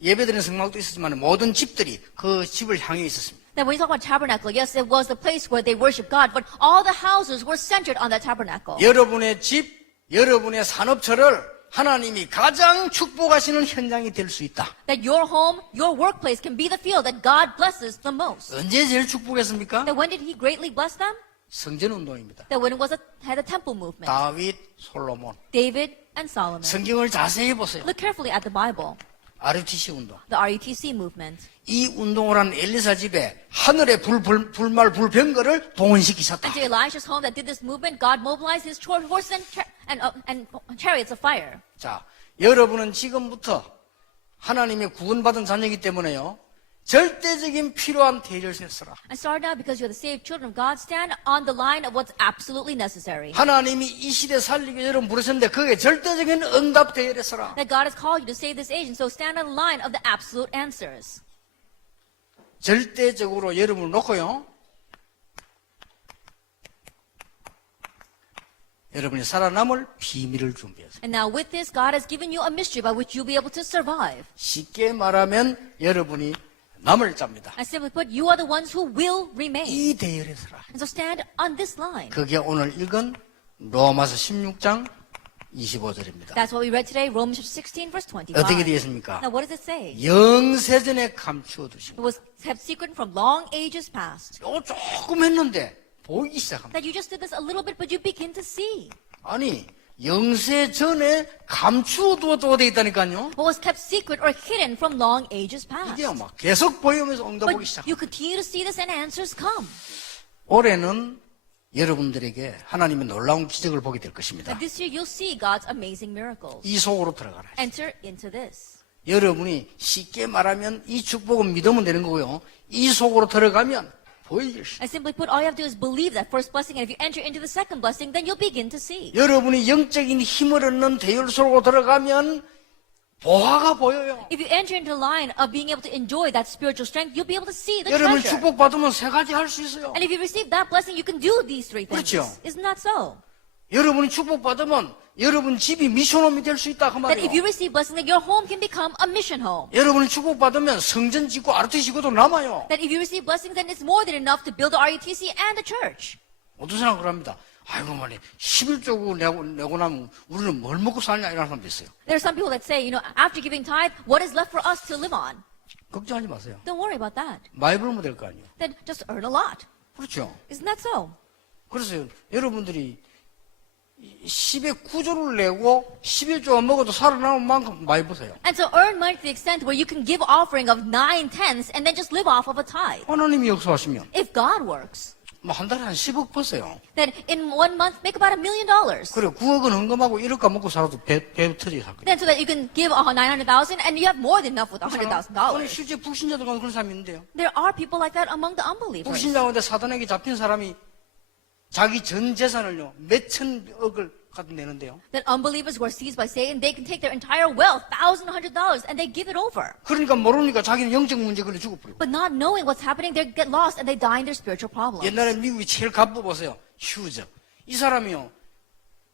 예배드리는 성막도 있었지만 모든 집들이 그 집을 향해 있었습니다. Now, when you talk about tabernacle, yes, it was the place where they worship God, but all the houses were centered on that tabernacle. 여러분의 집, 여러분의 산업처를 하나님이 가장 축복하시는 현장이 될 수 있다. That your home, your workplace can be the field that God blesses the most. 언제 제일 축복했습니까? That when did He greatly bless them? 성전 운동입니다. That when it was had a temple movement. 다윗, 솔로몬. David and Solomon. 성경을 자세히 보세요. Look carefully at the Bible. RUTC 운동. The RUTC movement. 이 운동을 한 엘리사 집에 하늘의 불말 불병거를 동원시키셨다. And to Elisha's home that did this movement, God mobilized His horses and chariots of fire. 자, 여러분은 지금부터 하나님의 구원받은 자녀이기 때문에요. 절대적인 필요한 대를 세서라. And start now because you're the saved children of God. Stand on the line of what's absolutely necessary. 하나님이 이 시대 살리기 여러분 부르셨는데 그게 절대적인 응답 대열에 서라. That God has called you to save this age, and so stand on the line of the absolute answers. 절대적으로 여러분을 놓고요. 여러분이 살아남을 비밀을 준비하세요. And now with this, God has given you a mystery by which you'll be able to survive. 쉽게 말하면 여러분이 남을 잡니다. And simply put, you are the ones who will remain. 이 대열에 서라. And so stand on this line. 그게 오늘 읽은 로마서 16장 25절입니다. That's what we read today, Romans 16, verse 25. 어떻게 되겠습니까? Now what does it say? 영세전에 감추어 두신 It was kept secret from long ages past. 요 조금 했는데 보이기 시작합니다. That you just did this a little bit, but you begin to see. 아니 영세전에 감추어 두어도 돼 있다니까요. What was kept secret or hidden from long ages past. 이게 막 계속 보이면서 응답 오기 But 시작. you continue to see this and answers come. 올해는 여러분들에게 하나님의 놀라운 기적을 보게 될 것입니다. And this year you'll see God's amazing miracles. 이 속으로 들어가라. Enter into this. 여러분이 쉽게 말하면 이 축복은 믿으면 되는 거고요. 이 속으로 들어가면 보이길 시작. And simply put, all you have to do is believe that first blessing, and if you enter into the second blessing, then you'll begin to see. 여러분이 영적인 힘을 얻는 대열 속으로 들어가면 보화가 보여요. If you enter into the line of being able to enjoy that spiritual strength, you'll be able to see the 여러분 treasure. 축복 받으면 세 가지 할 수 있어요. And if you receive that blessing, you can do these 3 things. 그렇죠. Isn't that so? 여러분이 축복받으면 여러분 집이 미션홈이 될 수 있다 그 That if you 말이에요. receive blessing, that your home can become a mission home. 여러분이 축복받으면 성전 짓고 아르트 짓고도 남아요. That if you receive blessings, then it's more than enough to build the RUTC and the church. 어떤 사람은 그럽니다. 아이고 말이야 11조고 내고 나면 우리는 뭘 먹고 사냐 이런 사람도 있어요. There are some people that say, after giving tithe, what is left for us to live on? 걱정하지 마세요. Don't worry about that. 많이 벌면 될 거 아니에요. Then just earn a lot. 그렇죠. Isn't that so? 그래서 여러분들이 10의 9조를 내고 11조가 먹어도 살아남을 만큼 많이 버세요. And so earn money to the extent where you can give offering of 9/10 and then just live off of a tithe. 하나님이 역사하시면 If God works, 뭐 한 달에 한 10억 버세요. then in 1 month make about $1 million. 그래 9억은 헌금하고 1억가 먹고 살아도 배 터지게 살 거예요. Then so that you can give 900,000 and you have more than enough with 아니, $100,000. 실제 불신자들 가운데 그런 사람이 있는데요. There are people like that among the unbelievers. 불신자 가운데 사단에게 잡힌 사람이 자기 전 재산을요 몇천억을 갖다 내는데요. That unbelievers who are seized by Satan, they can take their entire wealth, $1,100, and they give it over. 그러니까 모르니까 자기는 영적 문제 걸려 죽어버리고. But not knowing what's happening, they get lost and they die in their spiritual problems. 옛날에 미국이 제일 가보세요. 휴즈. 이 사람이요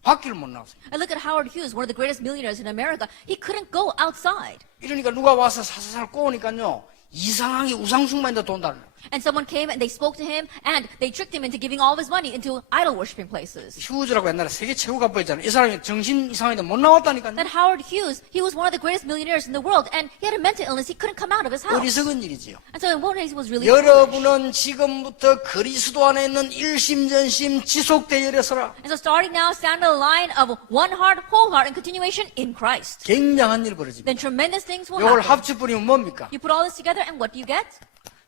밖을 못 나왔어요. And look at Howard Hughes, one of the greatest millionaires in America. He couldn't go outside. 이러니까 누가 와서 사사살 꼬우니까요 이상하게 우상숭배인데 돈 달라. And someone came and they spoke to him and they tricked him into giving all of his money into idol worshiping places. 휴즈라고 옛날에 세계 최고 가보였잖아요. 이 사람이 정신 이상한데 못 나왔다니까요. That Howard Hughes, he was one of the greatest millionaires in the world and he had a mental illness. He couldn't come out of his house. 어리석은 일이지요. And so in one way he was really foolish. 여러분은 지금부터 그리스도 안에 있는 일심전심 지속대열에서라. And so starting now, stand on the line of one heart, whole heart, and continuation in Christ. 굉장한 일이 벌어집니다. Then tremendous things will 이걸 happen. 합쳐버리면 뭡니까? You put all this together and what do you get?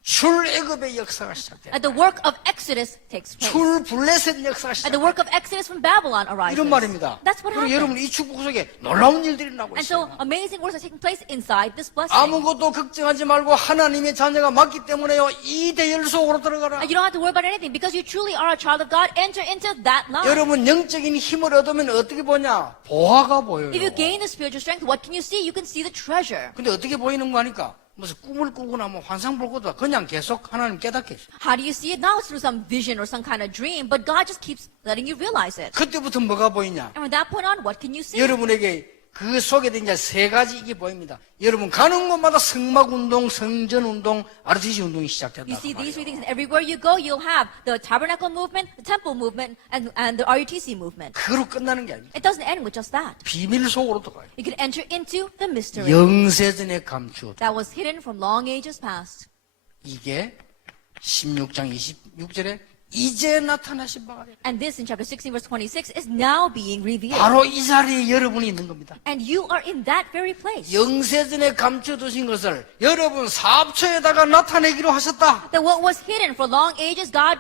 출애굽의 역사가 시작돼요. And the work of Exodus takes place. 출블레셋 역사가 And the 시작돼요. work of Exodus from Babylon arises. 이런 말입니다. That's what 그리고 happened. 여러분 이 축복 속에 놀라운 일들이 나고 And so 있어요. amazing works are taking place inside this blessing. 아무것도 걱정하지 말고 하나님의 자녀가 맞기 때문에요. 이 대열 속으로 들어가라. And you don't have to worry about anything because you truly are a child of God. Enter into that line. 여러분 영적인 힘을 얻으면 어떻게 보냐? 보화가 보여요. If you gain the spiritual strength, what can you see? You can see the treasure. 근데 어떻게 보이는 거 하니까 무슨 꿈을 꾸거나 뭐 환상 볼 것도 그냥 계속 하나님 깨닫게 해줘. How do you see it? Now it's through some vision or some kind of dream, but God just keeps letting you realize it. 그때부터 뭐가 보이냐? And from that point on, what can you see? 여러분에게 그 속에 이제 세 가지 이게 보입니다. 여러분 가는 곳마다 성막 운동, 성전 운동, RTC 운동이 You 시작된다. see these three things, and everywhere you go, you'll have the tabernacle movement, the temple movement, and the RUTC movement. 그로 끝나는 게 아닙니다. It doesn't end with just that. 비밀 속으로 들어가요. You can enter into the mystery 영세전에 감추었다. that was hidden from long ages past. 이게 16장 26절에 이제 나타나신 바가 돼요. And this in chapter 16, verse 26 is now being revealed. 바로 이 자리에 여러분이 있는 겁니다. And you are in that very place. 영세전에 감춰두신 것을 여러분 사업처에다가 나타내기로 하셨다. That what was hidden for long ages, God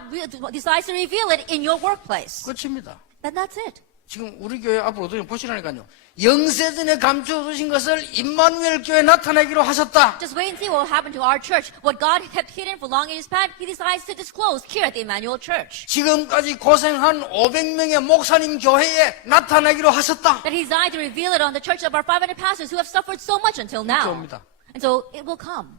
decides to reveal it in your workplace. 끝입니다. Then that's it. 지금 우리 교회 앞으로 어떻게 보시라니까요. 영세전에 감춰두신 것을 임마누엘 교회에 나타내기로 하셨다. Just wait and see what will happen to our church. What God kept hidden for long ages past, He decides to disclose here at the Emmanuel Church. 지금까지 고생한 500명의 목사님 교회에 나타내기로 하셨다. That He decided to reveal it on the church of our 500 pastors who have suffered so much until now. 옵니다. And so it will come.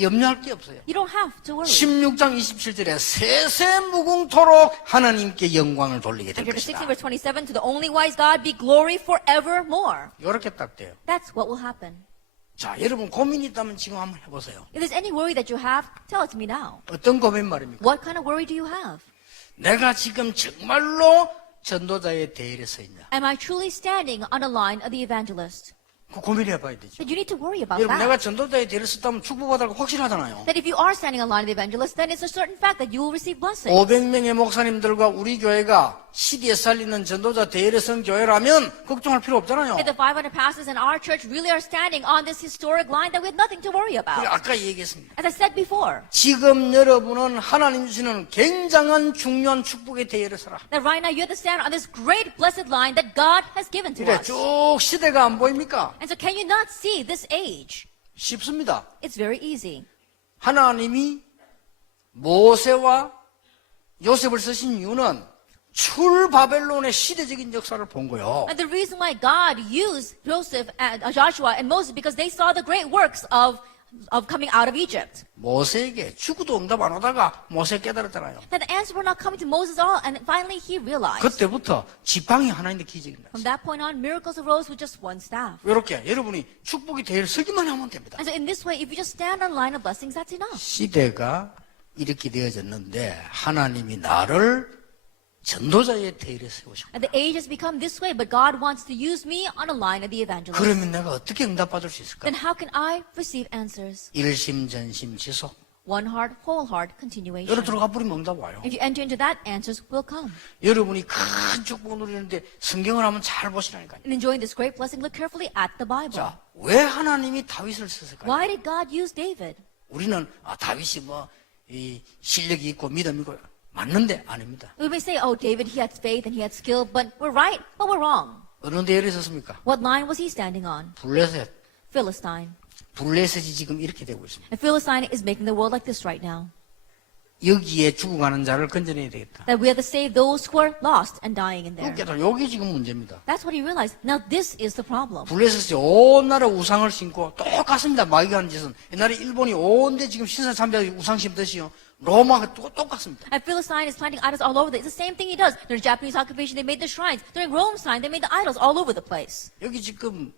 염려할 게 없어요. You don't have to worry. 16장 27절에 세세무궁토록 하나님께 영광을 돌리게 될 Chapter 16, 것이다. verse 27, to the only wise God be glory forevermore. 이렇게 딱 돼요. That's what will happen. 자, 여러분 고민이 있다면 지금 한번 해보세요. If there's any worry that you have, tell it to me now. 어떤 고민 말입니까? What kind of worry do you have? 내가 지금 정말로 전도자의 대열에 서 있냐? Am I truly standing on the line of the evangelist? 그 고민해 봐야 되죠. That you need to worry about 여러분 that. 내가 전도자의 대열에 섰다면 축복받을 거 확실하잖아요. That if you are standing on the line of the evangelist, then it's a certain fact that you will receive blessing. 500명의 목사님들과 우리 교회가 시대에 살리는 전도자 대열에 선 교회라면 걱정할 필요 없잖아요. If the 500 pastors in our church really are standing on this historic line, then we have nothing to worry 그리고 about. 아까 얘기했습니다. As I said before, 지금 여러분은 하나님 주시는 굉장한 중요한 축복의 대열에 서라. that right now you have to stand on this great blessed line that God has given to 그래 us. 쭉 시대가 안 보입니까? And so can you not see this age? 쉽습니다. It's very easy. 하나님이 모세와 요셉을 쓰신 이유는 출바벨론의 시대적인 역사를 본 거예요. And the reason why God used Joseph and Joshua and Moses because they saw the great works of of coming out of Egypt. 모세에게 죽어도 응답 안 오다가 모세 깨달았잖아요. That the answers were not coming to Moses at all, and finally he realized. 그때부터 지팡이 하나인데 기적이 From 났어요. that point on, miracles arose with just one staff. 이렇게 여러분이 축복이 대를 서기만 하면 됩니다. And so in this way, if you just stand on line of blessings, that's enough. 시대가 이렇게 되어졌는데 하나님이 나를 전도자의 대열에 세우셨고 And the age has become this way, but God wants to use me on a line of the evangelist. 그러면 내가 어떻게 응답받을 수 있을까? Then how can I receive answers? 일심전심 지속. One heart, whole heart, continuation. 여기 들어가 버리면 응답 와요. If you enter into that, answers will come. 여러분이 큰 축복을 누리는데 성경을 한번 잘 보시라니까요. And enjoying this great blessing, look carefully at the Bible. 자, 왜 하나님이 다윗을 썼을까요? Why did God use David? 우리는 다윗이 이 실력이 있고 믿음이 있고 맞는데 아닙니다. We may say, oh, David, he had faith and he had skill, but we're right, but we're wrong. 어느 대열에 섰습니까? What line was he standing on? 블레셋. Philistine. 블레셋이 지금 이렇게 되고 있습니다. And Philistine is making the world like this right now. 여기에 죽어가는 자를 건져내야 되겠다. That we have to save those who are lost and dying in there. 그러니까 여기 지금 문제입니다. That's what he realized. Now this is the problem. 블레셋이 온 나라 우상을 심고 똑같습니다. 마귀가 하는 짓은. 옛날에 일본이 온데 지금 신사 참배하고 우상 심듯이요. 로마가 똑같습니다. And Philistine is planting idols all over. It's the same thing he does. During Japanese occupation, they made the shrines. During Rome's time, they made the idols all over the place. 여기 지금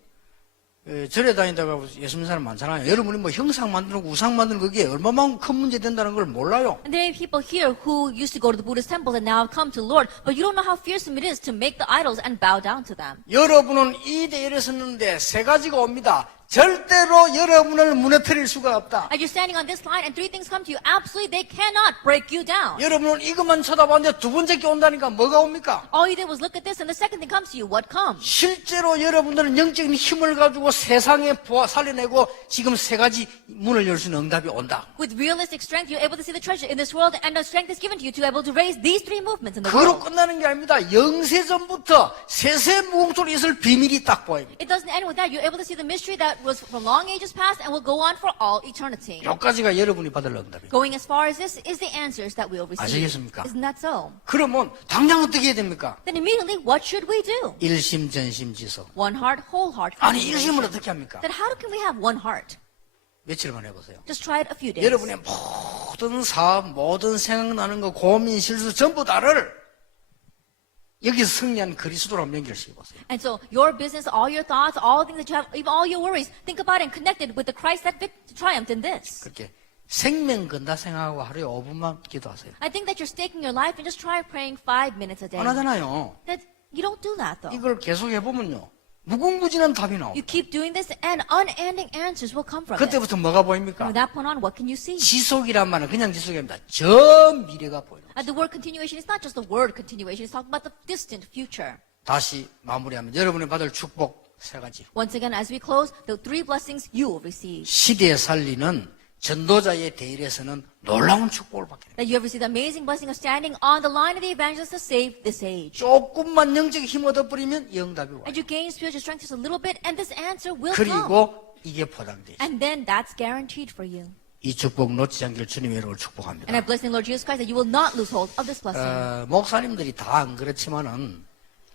절에 다니다가 예수 믿는 사람 많잖아요. 여러분이 형상 만드는 거, 우상 만드는 그게 얼마만큼 큰 문제 된다는 걸 몰라요. And there are people here who used to go to the Buddhist temples and now have come to the Lord, but you don't know how fearsome it is to make the idols and bow down to them. 여러분은 이 대열에 섰는데 세 가지가 옵니다. 절대로 여러분을 무너뜨릴 수가 없다. And you're standing on this line and three things come to you. Absolutely, they cannot break you down. 여러분은 이것만 쳐다봤는데 두 번째 게 온다니까 뭐가 옵니까? All you did was look at this and the second thing comes to you. What comes? 실제로 여러분들은 영적인 힘을 가지고 세상에 살려내고 지금 세 가지 문을 열 수 있는 응답이 온다. With realistic strength, you're able to see the treasure in this world and the strength is given to you to be able to raise these three movements in the 그로 world. 끝나는 게 아닙니다. 영세전부터 세세 무공토로 있을 비밀이 딱 보입니다. It doesn't end with that. You're able to see the mystery that was from long ages past and will go on for all eternity. 여기까지가 여러분이 받을 응답이에요. Going as far as this is the answers that we'll receive. 아시겠습니까? Isn't that so? 그러면 당장 어떻게 해야 됩니까? Then immediately, what should we do? 일심전심지속. One heart, whole heart. 아니 continuation. 일심을 어떻게 합니까? Then how can we have one heart? 며칠만 해보세요. Just try it a few days. 여러분의 모든 사업, 모든 생각나는 거, 고민, 실수 전부 다를 여기서 승리한 그리스도로 연결시켜보세요. And so your business, all your thoughts, all the things that you have, even all your worries, think about it and connect it with the Christ that triumphed in this. 그렇게 생명 건다 생각하고 하루에 5분만 기도하세요. I think that you're staking your life and just try praying 5 minutes a day. 안 하잖아요. That you don't do that though. 이걸 계속 해보면요. 무궁무진한 답이 나옵니다. You keep doing this and unending answers will come from it. 그때부터 뭐가 보입니까? From that point on, what can you see? 지속이란 말은 그냥 지속이 아닙니다. 저 미래가 보여요. The word continuation is not just the word continuation. It's talking about the distant future. 다시 마무리하면 여러분이 받을 축복 세 가지. Once again, as we close, the three blessings you will receive. 시대에 살리는 전도자의 대일에서는 놀라운 축복을 받게 됩니다. That you have received the amazing blessing of standing on the line of the evangelist to save this age. 조금만 영적 힘 얻어버리면 영답이 와요. And you gain spiritual strength just a little bit, and this answer will come. 그리고 이게 포장되죠. And then that's guaranteed for you. 이 축복 놓치지 않길 주님의 이름으로 축복합니다. And I bless in the Lord Jesus Christ that you will not lose hold of this blessing. 목사님들이 다 안 그렇지만은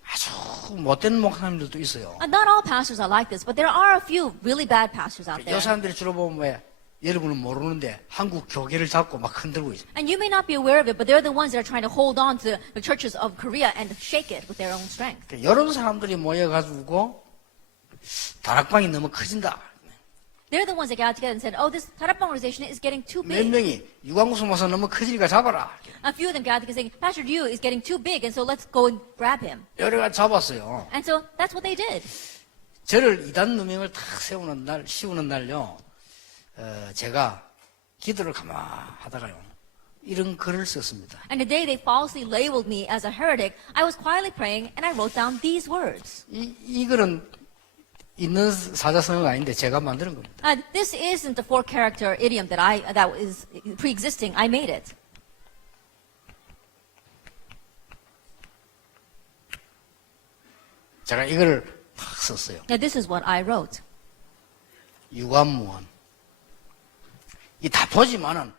아주 못된 목사님들도 있어요. Not all pastors are like this, but there are a few really bad pastors out 이 there. 사람들이 주로 보면 왜 여러분은 모르는데 한국 교계를 잡고 막 흔들고 있습니다. And you may not be aware of it, but they're the ones that are trying to hold on to the churches of Korea and shake it with their own strength. 이런 사람들이 모여가지고 다락방이 너무 커진다. They're the ones that got together and said, oh, this Tarapang organization is getting too 몇 big. 명이 유광수 목사 너무 커지니까 잡아라. A few of them got together saying, Pastor Liu is getting too big, and so let's go and grab him. 여러가 잡았어요. And so that's what they did. 저를 이단 누명을 탁 씌우는 날요. 제가 기도를 가만하다가요. 이런 글을 썼습니다. And the day they falsely labeled me as a heretic, I was quietly praying and I wrote down these words. 이 글은 있는 사자성어가 아닌데 제가 만드는 겁니다. This isn't a 4-character idiom that is pre-existing. I made it. 제가 이걸 탁 썼어요. Now this is what I wrote. 유관무원. 이 다 보지만은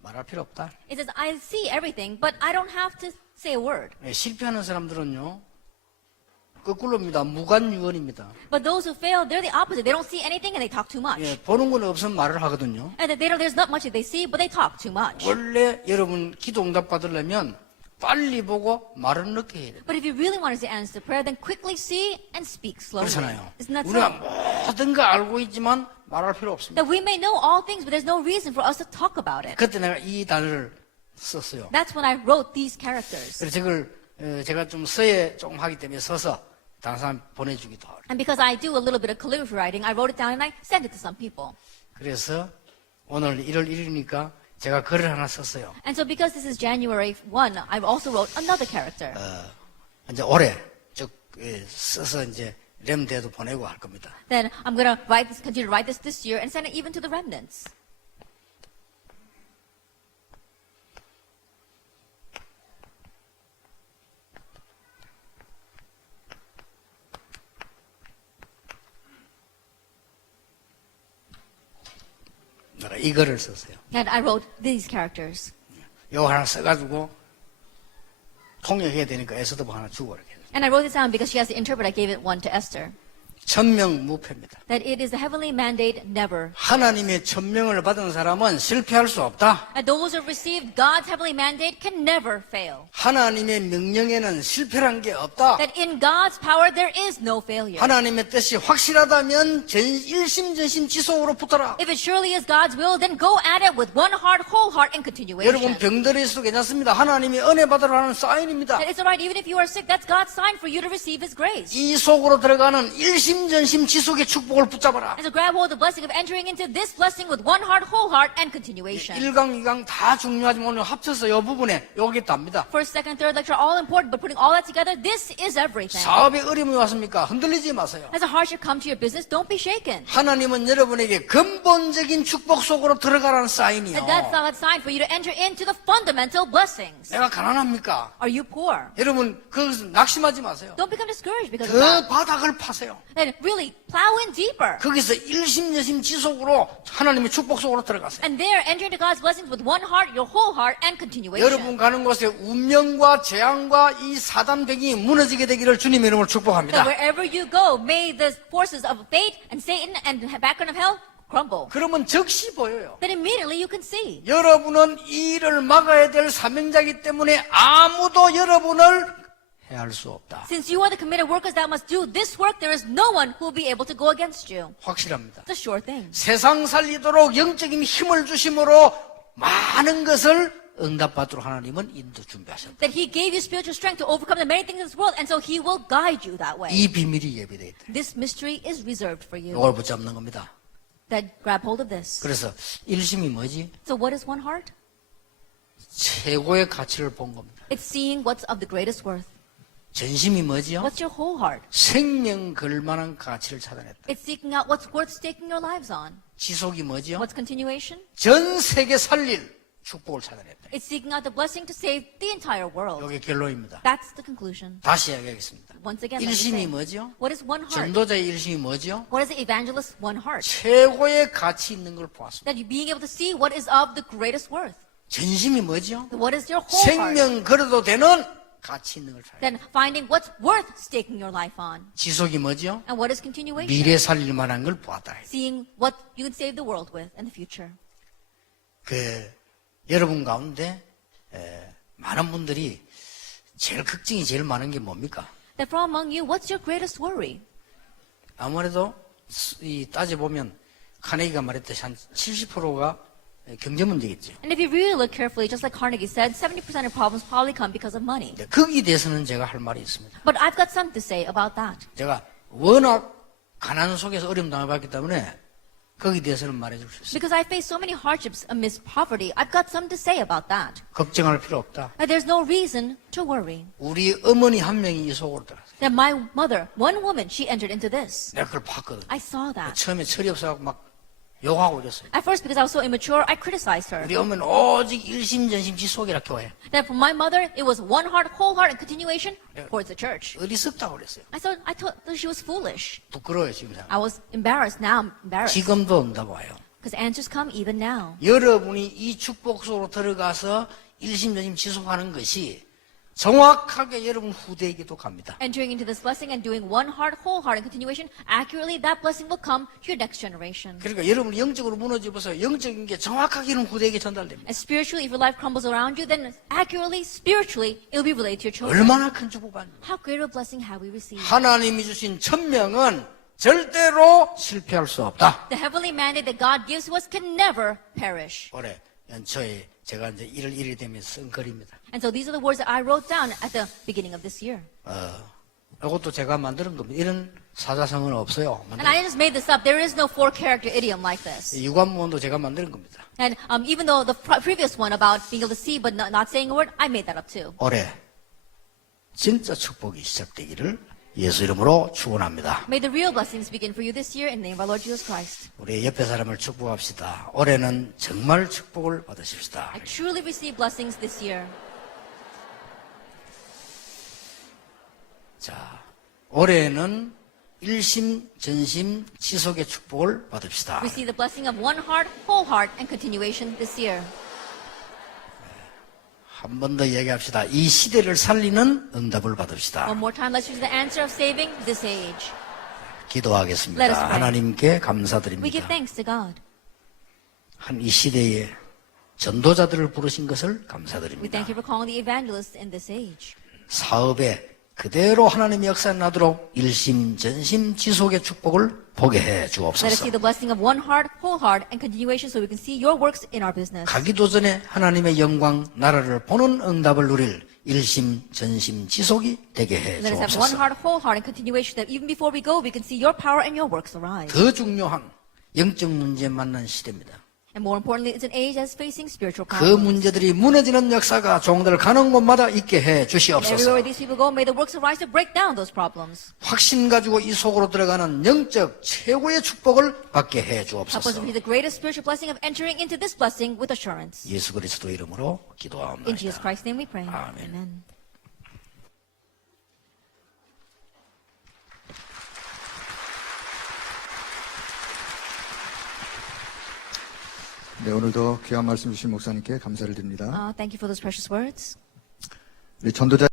말할 필요 없다. It says, I see everything, but I don't have to say a word. 실패하는 사람들은요. 거꾸로입니다. 무관유언입니다. But those who fail, they're the opposite. They don't see anything and they talk too much. 예, 보는 건 없으면 말을 하거든요. And there's not much that they see, but they talk too much. 원래 여러분 기도 응답 받으려면 빨리 보고 말은 늦게 해야 돼요. But if you really want to answer prayer, then quickly see and speak slowly. 그렇잖아요. Isn't that 우리가 so? 모든 거 알고 있지만 말할 필요 없습니다. That we may know all things, but there's no reason for us to talk about it. 그때 내가 이 단어를 썼어요. That's when I wrote these characters. 그래서 이걸 제가 좀 서예 조금 하기 때문에 서서 다른 사람 보내주기도 하고. And because I do a little bit of calligraphy writing, I wrote it down and I sent it to some people. 그래서 오늘 1월 1일이니까 제가 글을 하나 썼어요. And so because this is January 1, I also wrote another character. 이제 올해 쭉 써서 이제 렘대도 보내고 할 겁니다. Then I'm going to continue to write this year and send it even to the remnants. 내가 이 글을 썼어요. And I wrote these characters. 이거 하나 써가지고 통역해야 되니까 에스더복 하나 주고 이렇게. And I wrote this down because she has to interpret. I gave it one to Esther. 천명무패입니다. That it is the heavenly mandate never. 하나님의 천명을 받은 사람은 실패할 수 없다. And those who have received God's heavenly mandate can never fail. 하나님의 명령에는 실패란 게 없다. That in God's power there is no failure. 하나님의 뜻이 확실하다면 일심전심지속으로 붙어라. If it surely is God's will, then go at it with one heart, whole heart, and continuation. 여러분 병들어 있어도 괜찮습니다. 하나님이 은혜 받으러 하는 사인입니다. And it's alright, even if you are sick, that's God's sign for you to receive His grace. 이 속으로 들어가는 일심전심지속의 축복을 붙잡아라. And so grab hold of the blessing of entering into this blessing with one heart, whole heart, and continuation. 1강, 2강 다 중요하지만 오늘 합쳐서 이 부분에 여기 답니다. First, second, third lecture, all important, but putting all that together, this is everything. 사업에 어려움이 왔습니까? 흔들리지 마세요. As a hardship come to your business, don't be shaken. 하나님은 여러분에게 근본적인 축복 속으로 들어가라는 사인이요. And that's God's sign for you to enter into the fundamental blessings. 내가 가난합니까? Are you poor? 여러분 거기서 낙심하지 마세요. Don't become discouraged because 그 of that. 바닥을 파세요. Then really plow in deeper. 거기서 일심전심지속으로 하나님의 축복 속으로 들어가세요. And there, enter into God's blessings with one heart, your whole heart, and continuation. 여러분 가는 곳에 운명과 재앙과 이 사단백이 무너지게 되기를 주님의 이름으로 That 축복합니다. wherever you go, may the forces of fate and Satan and the background of hell crumble. 그러면 즉시 보여요. Then immediately you can see. 여러분은 이 일을 막아야 될 사명자이기 때문에 아무도 여러분을 해할 수 없다. Since you are the committed workers that must do this work, there is no one who will be able to go against you. 확실합니다. It's a sure thing. 세상 살리도록 영적인 힘을 주심으로 많은 것을 응답받도록 하나님은 인도 준비하셨다. That He gave you spiritual strength to overcome the many things in this world, and so He will guide you that way. 이 비밀이 예비되어 있다. This mystery is reserved for you. 이걸 붙잡는 겁니다. That grab hold of this. 그래서 일심이 뭐지? So what is one heart? 최고의 가치를 본 겁니다. It's seeing what's of the greatest worth. 전심이 뭐지요? What's your whole heart? 생명 걸만한 가치를 찾아냈다. It's seeking out what's worth staking your lives on. 지속이 뭐지요? What's continuation? 전 세계 살릴 축복을 찾아냈다. It's seeking out the blessing to save the entire world. 이게 결론입니다. That's the conclusion. 다시 이야기하겠습니다. Once again, let me 일심이 say, 뭐지요? what is one heart? 전도자의 일심이 뭐지요? What is the evangelist's one heart? 최고의 가치 있는 걸 보았습니다. That you being able to see what is of the greatest worth. 전심이 뭐지요? What is your whole heart? 생명 걸어도 되는 가치 있는 걸 찾아야 Then finding what's worth staking your life on. 지속이 뭐지요? And what is continuation? 미래 살릴 만한 걸 보았다. Seeing what you can save the world with in the future. 여러분 가운데 많은 분들이 제일 걱정이 제일 많은 게 뭡니까? That from among you, what's your greatest worry? 아무래도 따져보면 카네기가 말했듯이 한 70%가 경제 문제겠죠. And if you really look carefully, just like Carnegie said, 70% of problems probably come because of money. 근데 거기에 대해서는 제가 할 말이 있습니다. But I've got something to say about that. 제가 워낙 가난 속에서 어려움 당해봤기 때문에 거기에 대해서는 말해줄 수 있어요. Because I face so many hardships amidst poverty, I've got something to say about that. 걱정할 필요 없다. And there's no reason to worry. 우리 어머니 한 명이 이 속으로 들어갔어요. That my mother, one woman, she entered into this. 내가 그걸 봤거든. I saw that. 처음에 철이 없어갖고 막 욕하고 이랬어요. At first, because I was so immature, I criticized her. 우리 어머니는 오직 일심전심지속이라 교회. That for my mother, it was one heart, whole heart, and continuation towards the church. 어리석다고 그랬어요. I thought that she was foolish. 부끄러워요 지금. I was embarrassed. Now I'm embarrassed. 지금도 응답 와요. Because answers come even now. 여러분이 이 축복 속으로 들어가서 일심전심 지속하는 것이 정확하게 여러분 후대에게도 갑니다. Entering into this blessing and doing one heart, whole heart in continuation, accurately that blessing will come to your next generation. 그러니까 여러분이 영적으로 무너져서 영적인 게 정확하게 여러분 후대에게 전달됩니다. And spiritually, if your life crumbles around you, then accurately, spiritually, it will be relayed to your children. 얼마나 큰 축복입니까? How great a blessing have we received? 하나님이 주신 천명은 절대로 실패할 수 없다. The heavenly mandate that God gives to us can never perish. 올해 연초에 제가 이제 1월 1일이 되면 쓴 글입니다. And so these are the words that I wrote down at the beginning of this year. 이것도 제가 만드는 겁니다. 이런 사자성어는 없어요. And I just made this up. There is no four-character idiom like this. 유관문도 제가 만드는 겁니다. And even though the previous one about being able to see but not saying a word, I made that up too. 올해 진짜 축복이 시작되기를 예수 이름으로 축원합니다. May the real blessings begin for you this year in the name of our Lord Jesus Christ. 우리 옆에 사람을 축복합시다. 올해는 정말 축복을 받으십시다. I truly receive blessings this year. 자, 올해는 일심, 전심, 지속의 축복을 받읍시다. Receive the blessing of one heart, whole heart, and continuation this year. 한 번 더 얘기합시다. 이 시대를 살리는 응답을 받읍시다. One more time, let's use the answer of saving this age. 기도하겠습니다. Let us pray. 하나님께 We give 감사드립니다. thanks to God. 한 이 시대에 전도자들을 부르신 것을 We 감사드립니다. thank you for calling the evangelists in this age. 사업에 그대로 하나님의 역사에 나도록 일심, 전심, 지속의 축복을 보게 해 Let us 주옵소서. see the blessing of one heart, whole heart, and continuation so we can see your works in our business. 가기도 전에 하나님의 영광, 나라를 보는 응답을 누릴 일심, 전심, 지속이 되게 해 Let us have one 주옵소서. heart, whole heart, and continuation that even before we go, we can see your power and your works arise. 더 중요한 영적 문제에 맞는 시대입니다. And more importantly, it's an age that's facing spiritual 그 problems. 문제들이 무너지는 역사가 종들 가는 곳마다 있게 해 And 주시옵소서. everywhere these people go, may the works arise to break down those problems. 확신 가지고 이 속으로 들어가는 영적 최고의 축복을 받게 해 Help us 주옵소서. receive the greatest spiritual blessing of entering into this blessing with assurance. 예수 그리스도 이름으로 In Jesus 기도하옵나이다. Christ's name we pray. Amen. Amen. 네, 오늘도 귀한 말씀 주신 목사님께 감사를 드립니다. Thank you for those precious words. 우리 전도자